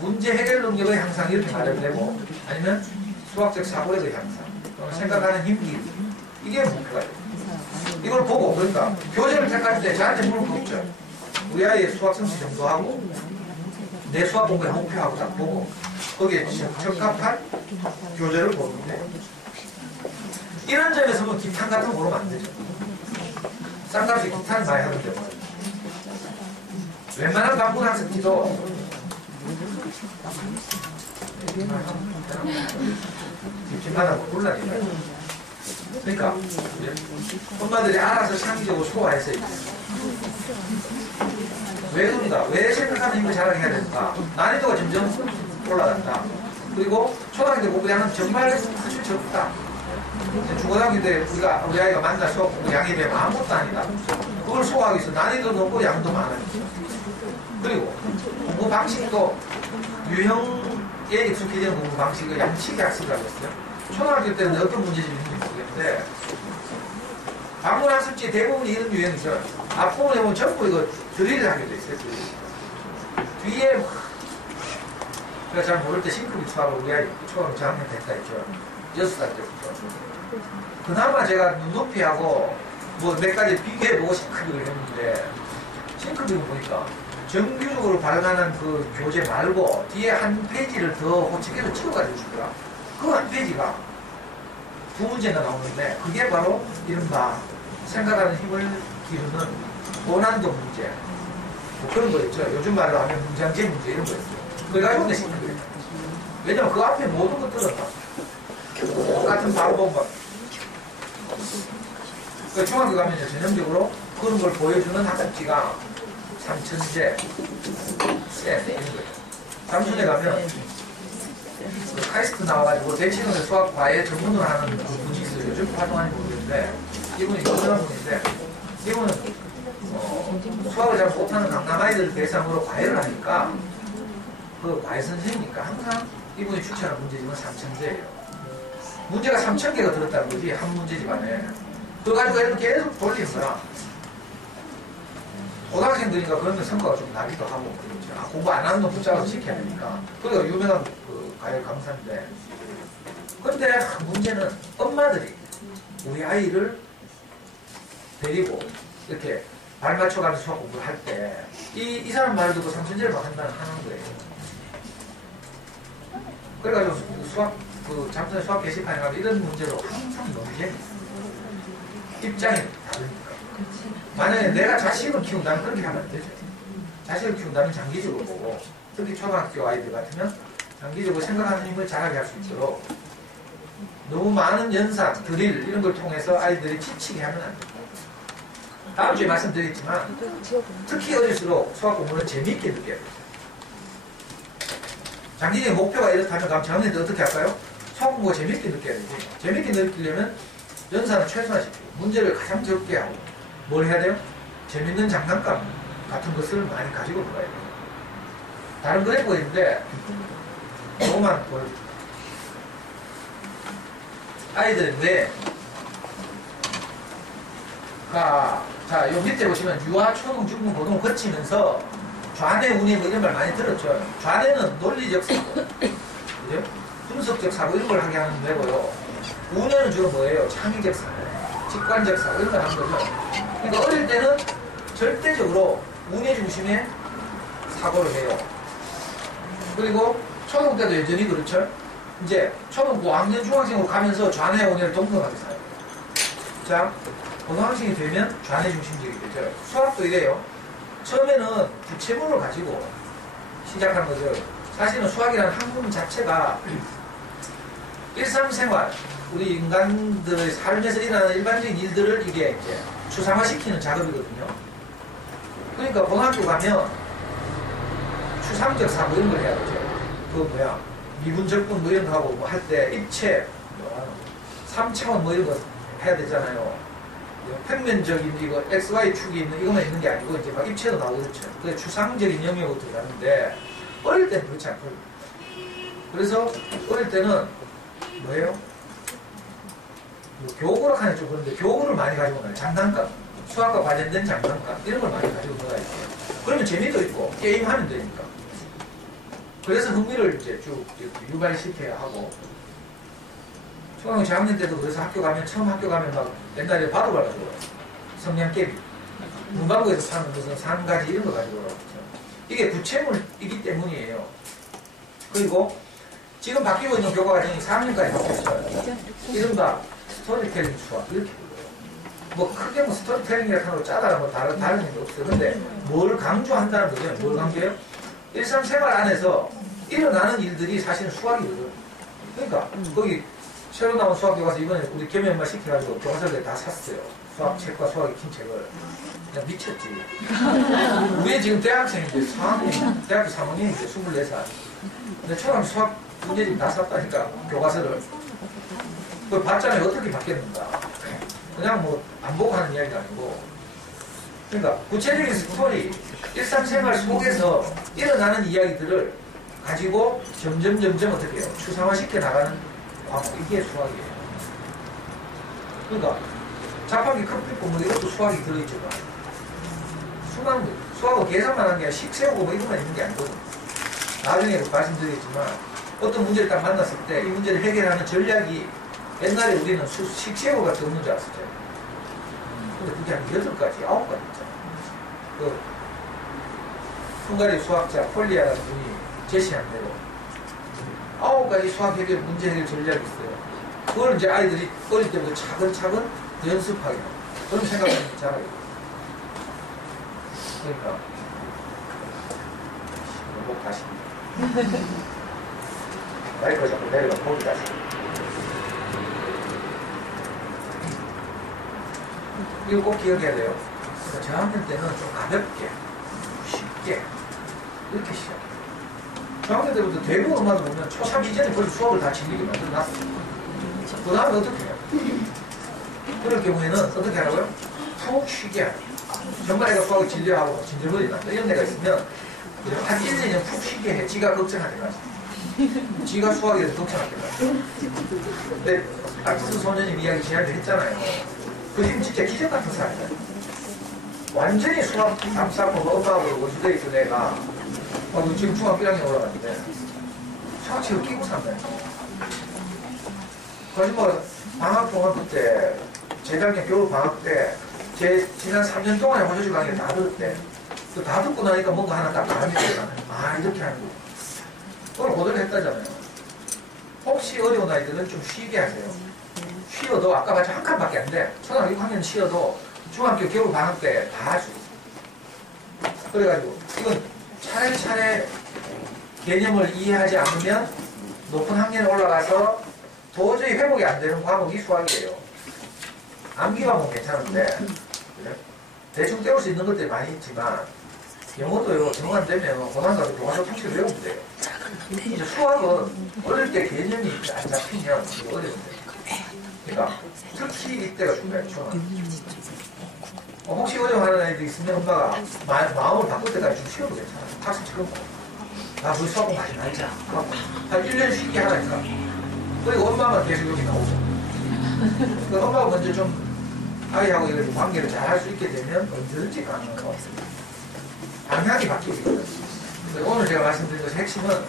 문제 해결 능력의 향상 이렇게 말해도 되고 아니면 수학적 사고력의 향상 생각하는 힘 기르기 이게 목표가 돼요. 이걸 보고 그러니까 교재를 택할 때 저한테 물을 거 없죠. 우리 아이의 수학 성취 정도하고 내 수학 공부의 목표하고 딱 보고 거기에 적합한 교재를 보는데 이런 점에서 뭐 기탄 같은 거 고르면 안 되죠. 쌍값이 기탄 많이 하는데 뭐. 웬만한 방문 학습지도 집집마다 곤란이에요. 그러니까 엄마들이 알아서 창의적으로 소화해서 왜 그런가? 왜 생각하는 힘을 자라게 해야 되는가? 난이도가 점점 올라간다. 그리고 초등학교 때 공부량은 정말 아주 적다. 중고등학교 때 우리 아이가 만날 수업 공부 양에 비해 아무것도 아니다. 그걸 소화하기 위해서 난이도 높고 양도 많아요. 그리고 공부 방식도 유형에 익숙해지는 공부 방식을 양치기 학습이라고 했어요. 초등학교 때는 어떤 문제집이 있는지 모르겠는데 방문 학습지 대부분이 이런 유형이죠. 앞부분에 보면 전부 이거 드릴을 하게 돼 있어요. 뒤에 제가 잘 모를 때 싱크비 수학을 우리 아이 초등학교 저학년 됐다 했죠. 6살 때부터. 그나마 제가 눈높이 하고 뭐 몇 가지 비교해보고 싱크비를 했는데 싱크비를 보니까 정규적으로 발간한 그 교재 말고 뒤에 한 페이지를 더 호치기로 찍어가지고 주더라. 그 한 페이지가 두 문제가 나오는데 그게 바로 이른바 생각하는 힘을 기르는 고난도 문제 뭐 그런 거였죠. 요즘 말로 하면 문장제 문제 이런 거였죠. 그래가지고 내 싱크비를 했다. 왜냐면 그 앞에 모든 거 들었다. 똑같은 방법만. 그러니까 중학교 가면 전형적으로 그런 걸 보여주는 학습지가 삼천제, 쌤 이런 거예요. 삼천에 가면 그 카이스트 나와가지고 대치동의 수학 과외 전문으로 하는 분이 있어요. 요즘 활동하는 모르겠는데 이분이 유명한 분인데 이분은 수학을 잘 못하는 강남 아이들 대상으로 과외를 하니까 그 과외 선생님이니까 항상 이분이 추천한 문제집은 삼천제예요. 문제가 3,000개가 들었다는 거지, 한 문제집 안에. 그거 가지고 애들 계속 돌리는 거야. 고등학생들이니까 그런 데 성과가 좀 나기도 하고, 그렇죠. 아, 공부 안 하는 놈 붙잡아서 시켜야 되니까. 그게 유명한 그 과외 강사인데. 근데 문제는 엄마들이 우리 아이를 데리고 이렇게 발 맞춰가면서 수학 공부를 할 때, 이 사람 말을 듣고 3,000제를 막 하는 거예요. 그래가지고 잠깐 수학 게시판에 가면 이런 문제로 항상 논쟁 입장이 다르니까. 만약에 내가 자식을 키운다면 그렇게 하면 안 되죠. 자식을 키운다면 장기적으로 보고, 특히 초등학교 아이들 같으면 장기적으로 생각하는 힘을 자라게 할 수 있도록 너무 많은 연산, 드릴 이런 걸 통해서 아이들이 지치게 하면 안 됩니다. 다음 주에 말씀드리겠지만 특히 어릴수록 수학 공부는 재미있게 느껴야 돼요. 장기적인 목표가 이렇다면 그럼 저녁에 어떻게 할까요? 수학 공부가 재미있게 느껴야 되지. 재미있게 느끼려면 연산을 최소화시키고 문제를 가장 적게 하고 뭘 해야 돼요? 재밌는 장난감 같은 것을 많이 가지고 들어가야 돼요. 다른 그래프가 있는데 조금만 보여줄게요. 아이들인데 자, 요 밑에 보시면 유아, 초등, 중등, 고등을 거치면서 좌뇌, 우뇌 뭐 이런 말 많이 들었죠. 좌뇌는 논리적 사고, 그죠? 분석적 사고 이런 걸 하게 하는 데고요. 우뇌는 주로 뭐예요? 창의적 사고, 직관적 사고 이런 걸 하는 거죠. 그러니까 어릴 때는 절대적으로 우뇌 중심의 사고를 해요. 그리고 초등 때도 여전히 그렇죠. 이제 초등 고학년 중학생으로 가면서 좌뇌, 우뇌를 동등하게 사요. 자, 고등학생이 되면 좌뇌 중심적이 되죠. 수학도 이래요. 처음에는 부채물을 가지고 시작하는 거죠. 사실은 수학이라는 학문 자체가 일상생활, 우리 인간들의 삶에서 일어나는 일반적인 일들을 이게 이제 추상화시키는 작업이거든요. 그러니까 고등학교 가면 추상적 사고 이런 걸 해야 되죠. 그 미분 적분 뭐 이런 거 하고 뭐 할 때 입체, 3차원 뭐 이런 거 해야 되잖아요. 평면적인 이거 XY축이 있는 이것만 있는 게 아니고 이제 막 입체도 나오고 그렇죠. 그 추상적인 영역으로 들어가는데 어릴 때는 그렇지 않거든요. 그래서 어릴 때는 뭐예요? 뭐 교구로 하는 좀 그런데 교구를 많이 가지고 나요. 장난감, 수학과 관련된 장난감 이런 걸 많이 가지고 나가야 돼요. 그러면 재미도 있고 게임하면 되니까. 그래서 흥미를 이제 쭉 유발시켜야 하고. 초등학교 저학년 때도 그래서 처음 학교 가면 막 옛날에 바둑을 가지고 성냥개비, 문방구에서 파는 무슨 산가지 이런 거 가지고 오라고. 이게 구체물이기 때문이에요. 그리고 지금 바뀌고 있는 교과 과정이 4학년까지 바뀌었어요. 이른바 스토리텔링 수학 이렇게 뭐 크게 뭐 스토리텔링이라고 하는 거 짜다라 뭐 다른 의미도 없어요. 근데 뭘 강조한다는 거죠? 뭘 강조해요? 일상생활 안에서 일어나는 일들이 사실은 수학이거든. 그러니까 거기 새로 나온 수학 교과서 이번에 우리 겸연만 시켜가지고 교과서를 다 샀어요. 수학책과 수학의 긴 책을. 그냥 미쳤지. 우리 지금 대학생인데 4학년, 대학교 3학년인데 24살. 근데 초등학교 수학 문제집 다 샀다니까 교과서를. 그걸 봤잖아요. 어떻게 바뀌었는가. 그냥 뭐 안 보고 하는 이야기가 아니고. 그러니까 구체적인 스토리, 일상생활 속에서 일어나는 이야기들을 가지고 점점 어떻게 해요? 추상화시켜 나가는 과목, 이게 수학이에요. 그러니까 자판기 컴퓨터 뭐 이것도 수학이 들어있죠. 수학은 계산만 하는 게 아니라 식 세우고 뭐 이것만 있는 게 아니거든. 나중에 말씀드리겠지만 어떤 문제를 딱 만났을 때 이 문제를 해결하는 전략이 옛날에 우리는 식 세우고 같은 없는 줄 알았었죠. 근데 그게 한 8가지, 9가지 있잖아. 그 헝가리 수학자 폴리아라는 분이 제시한 대로 9가지 수학 해결, 문제 해결 전략이 있어요. 그걸 이제 아이들이 어릴 때부터 차근차근 연습하게 합니다. 그런 생각을 잘하게 돼요. 그러니까 목 다시 마이크를 자꾸 내려가 목이 다시 이거 꼭 기억해야 돼요. 그러니까 저학년 때는 좀 가볍게 쉽게 이렇게 시작해요. 저학년 때부터 대부분 엄마도 보면 초3 이전에 벌써 수업을 다 질리게 만들어놨어요. 그 다음에 어떻게 해요? 그럴 경우에는 어떻게 하라고요? 푹 쉬게 하고 정말 애가 수학을 진료하고 진절머리 난다 이런 애가 있으면 한 1, 2년 푹 쉬게 해. 지가 걱정할 때까지. 지가 수학에 대해서 걱정할 때까지. 근데 박지수 소년님 이야기 지난주에 했잖아요. 그 지금 진짜 기적 같은 사람이다. 완전히 수학 암사하고 엄마하고 원주대에 있던 애가 지금 중학교 1학년 올라갔는데 수학책을 끼고 산다요. 거짓말 방학 동안 때 재작년 겨울 방학 때 제 지난 3년 동안에 호주주 강의를 다 들었대. 다 듣고 나니까 뭔가 하나 딱 감이 되잖아요. 아 이렇게 하는 거. 그걸 고대로 했다잖아요. 혹시 어려운 아이들은 좀 쉬게 하세요. 쉬어도 아까 마치 한 칸밖에 안 돼. 초등학교 6학년 쉬어도 중학교 겨울 방학 때 다 할 수 있어. 그래가지고 이건 차례차례 개념을 이해하지 않으면 높은 학년에 올라가서 도저히 회복이 안 되는 과목이 수학이에요. 암기 과목 괜찮은데 그래? 대충 때울 수 있는 것들이 많이 있지만 영어도요 정안 되면 고등학교 가서 교과서 통째로 외우면 돼요. 이제 수학은 어릴 때 개념이 안 잡히면 이거 어려운데. 그러니까 특히 이때가 중요해요. 혹시 어려워하는 아이들이 있으면 엄마가 마음을 바꿀 때까지 좀 쉬어도 괜찮아요. 학생처럼 나 우리 수학 공부 하지 말자. 한 1년 쉽게 하라니까. 그리고 엄마만 계속 여기 나오죠. 그 엄마가 먼저 좀 아이하고 이렇게 관계를 잘 할 수 있게 되면 언제든지 가능한 것 같습니다. 방향이 바뀌거든요. 오늘 제가 말씀드린 것의 핵심은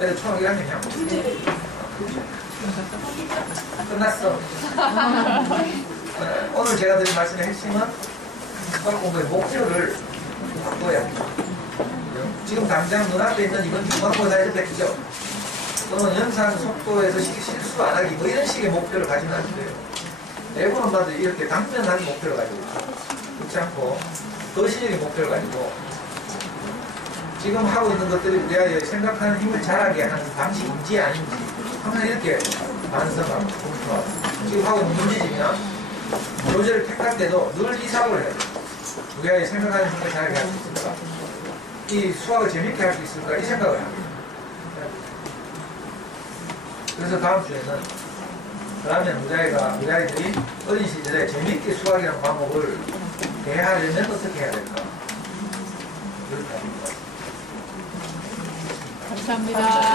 애들 초등학교 1학년이야. 끝났어. 오늘 제가 드린 말씀의 핵심은 수학 공부의 목표를 바꿔야 합니다. 지금 당장 눈앞에 있는 이번 중간고사에서 뺏기죠. 또는 연산 속도에서 실수 안 하기 뭐 이런 식의 목표를 가지면 안 돼요. 대부분 엄마들이 이렇게 당면하는 목표를 가지고 있죠. 그렇지 않고 거시적인 목표를 가지고 지금 하고 있는 것들이 우리가 생각하는 힘을 자라게 하는 방식인지 아닌지 항상 이렇게 반성하고 검토하고 지금 하고 있는 문제집이나 교재를 택할 때도 늘 이 사고를 해요. 우리가 생각하는 힘을 자라게 할 수 있을까? 이 수학을 재밌게 할 수 있을까? 이 생각을 합니다. 그래서 다음 주에는 그러면 우리아이들이 어린 시절에 재밌게 수학이라는 과목을 대하려면 어떻게 해야 될까? 그렇게 합니다. 감사합니다.